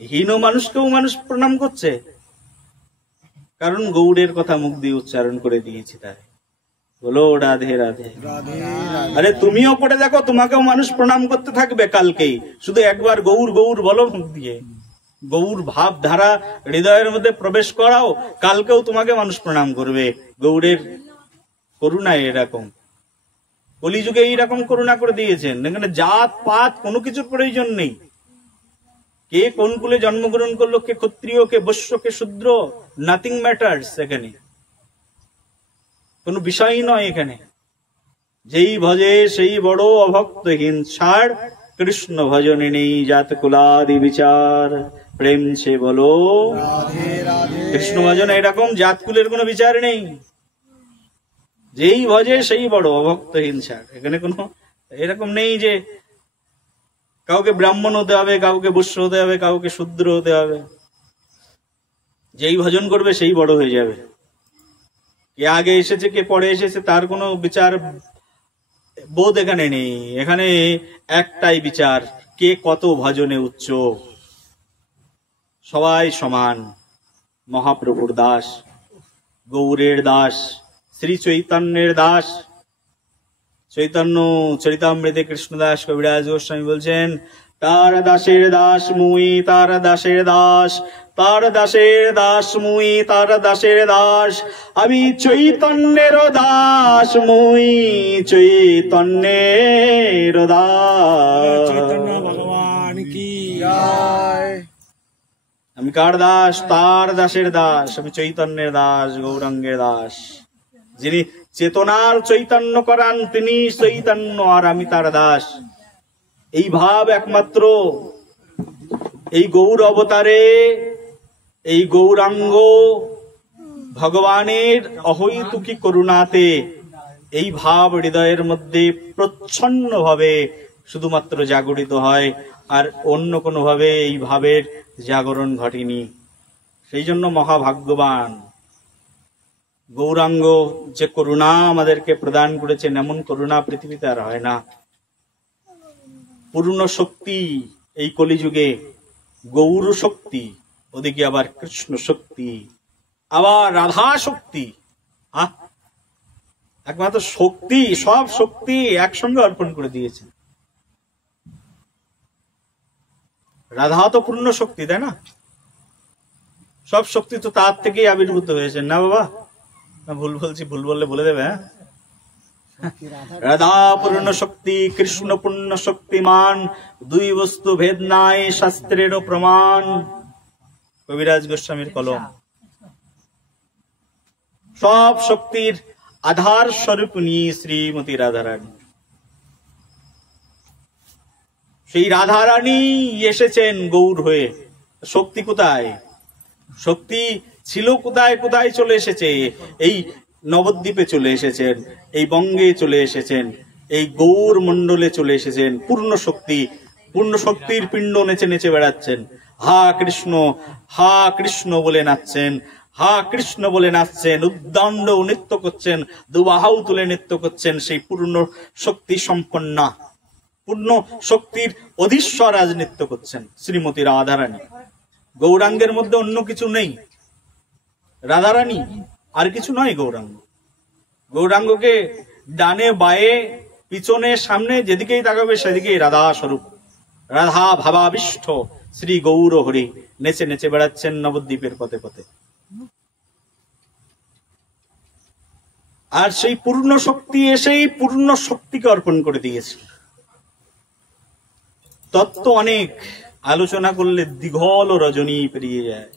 হীন মানুষকেও মানুষ প্রণাম করছে, কারণ গৌড়ের কথা মুখ দিয়ে উচ্চারণ করে দিয়েছি। তাই বলো রাধে রাধে। আরে তুমিও পড়ে দেখো, তোমাকেও মানুষ প্রণাম করতে থাকবে কালকেই। শুধু একবার গৌর গৌর বলো মুখ দিয়ে, গৌর ভাব ধারা হৃদয়ের মধ্যে প্রবেশ করাও, কালকেও তোমাকে মানুষ প্রণাম করবে। গৌড়ের করুণা এরকম, কলিযুগে এইরকম করুণা করে দিয়েছেন। এখানে জাত পাত কোনো কিছুর প্রয়োজন নেই। কে কোন কুলে জন্মগ্রহণ করলো, কে ক্ষত্রিয়, কে বৈশ্য, কে শূদ্র, নাথিং ম্যাটার্স। এখানে কোনো বিষয়ই নয়। এখানে যেই ভজে সেই বড়, অভক্তহীন ছাড়, কৃষ্ণ ভজনে নেই জাত কুলাদি বিচার। প্রেম সে বলো কৃষ্ণ ভজনে এরকম জাত কুলের কোনো বিচার নেই। যেই ভজে সেই বড়, অভক্তহীন ছাড়। এখানে কোনো এরকম নেই যে কাউকে ব্রাহ্মণ হতে হবে, কাউকে বৈশ্য হতে হবে, কাউকে শূদ্র হতে হবে। যেই ভজন করবে সেই বড় হয়ে যাবে। কে আগে এসেছে কে পরে এসেছে তার কোনো বিচার বোধ এখানে নেই। এখানে একটাই বিচার, কে কত ভজনে উচ্চ। সবাই সমান। মহাপ্রভুর দাস, গৌরের দাস, শ্রী চৈতন্যের দাস। চৈতন্য চরিতামৃতে কৃষ্ণদাস কবিরাজ গোস্বামী বলছেন, তার দাসের দাস মুই, তার দাসের দাস, তার দাসের দাস মুই, তার দাসের দাস। আমি চৈতন্যের দাস, মুই চৈতন্যের দাস। চৈতন্য ভগবান কি জয়। আমি কার দাস? তার দাসের দাস। আমি চৈতন্যের দাস, গৌরাঙ্গের দাস। যিনি চেতনার চৈতন্য করান তিনি চৈতন্য, আর আমি তার দাস। এই ভাব একমাত্র এই গৌর অবতারে, এই গৌরাঙ্গ ভগবানের অহৈতুকী করুণাতে এই ভাব হৃদয়ের মধ্যে প্রচ্ছন্ন ভাবে শুধুমাত্র জাগরিত হয়, আর অন্য কোনো ভাবে এই ভাবের জাগরণ ঘটেনি। সেই জন্য মহাভাগ্যবান গৌরাঙ্গ যে করুণা আমাদেরকে প্রদান করেছেন, এমন করুণা পৃথিবীতে আর হয় না। পূর্ণ শক্তি এই কলিযুগে গৌর শক্তি, ওদিকে আবার কৃষ্ণ শক্তি, আবার রাধা শক্তি। একমাত্র শক্তি, সব শক্তি একসঙ্গে অর্পণ করে দিয়েছেন। রাধা তো পূর্ণ শক্তি, তাই না? সব শক্তি তো তার থেকেই আবির্ভূত হয়েছেন, না বাবা? না ভুল বলছি? ভুল বললে বলে দেবে। হ্যাঁ, রাধা পূর্ণ শক্তি, কৃষ্ণ পূর্ণ শক্তিমান, দুই বস্তু ভেদ নাই, শাস্ত্রেরও প্রমাণ। কবিরাজ গোস্বামীর কলম। সব শক্তির আধার স্বরূপিণী শ্রীমতী রাধারানী। সেই রাধারানী এসেছেন গৌর হয়ে। শক্তি কোথায়? শক্তি ছিল কোথায়? কোথায় চলে এসেছে? এই নবদ্বীপে চলে এসেছেন, এই বঙ্গে চলে এসেছেন, এই গৌর মণ্ডলে চলে এসেছেন। পূর্ণ শক্তি, পূর্ণ শক্তির পিণ্ড নেচে নেচে বেড়াচ্ছেন। হা কৃষ্ণ, হা কৃষ্ণ বলে নাচছেন। হা কৃষ্ণ বলে নাচছেন, উদ্দণ্ড নৃত্য করছেন, দুবাহাও তুলে নৃত্য করছেন সেই পূর্ণ শক্তি সম্পন্না, পূর্ণ শক্তির অধীশ্বর আজ নৃত্য করছেন শ্রীমতী রাধারানী। গৌরাঙ্গের মধ্যে অন্য কিছু নেই, রাধারানী আর কিছু নয়। গৌরাঙ্গকে ডানে বায়ে পিছনে সামনে যেদিকেই তাকাবে সেদিকেই রাধা স্বরূপ, রাধা ভাবাবিষ্ট শ্রী গৌর হরি নেচে নেচে বেড়াচ্ছেন নবদ্বীপের পথে পথে। আর সেই পূর্ণ শক্তি এসেই পূর্ণ শক্তিকে অর্পণ করে দিয়েছে। তত্ত্ব অনেক, আলোচনা করলে দীঘল রজনী পেরিয়ে যায়।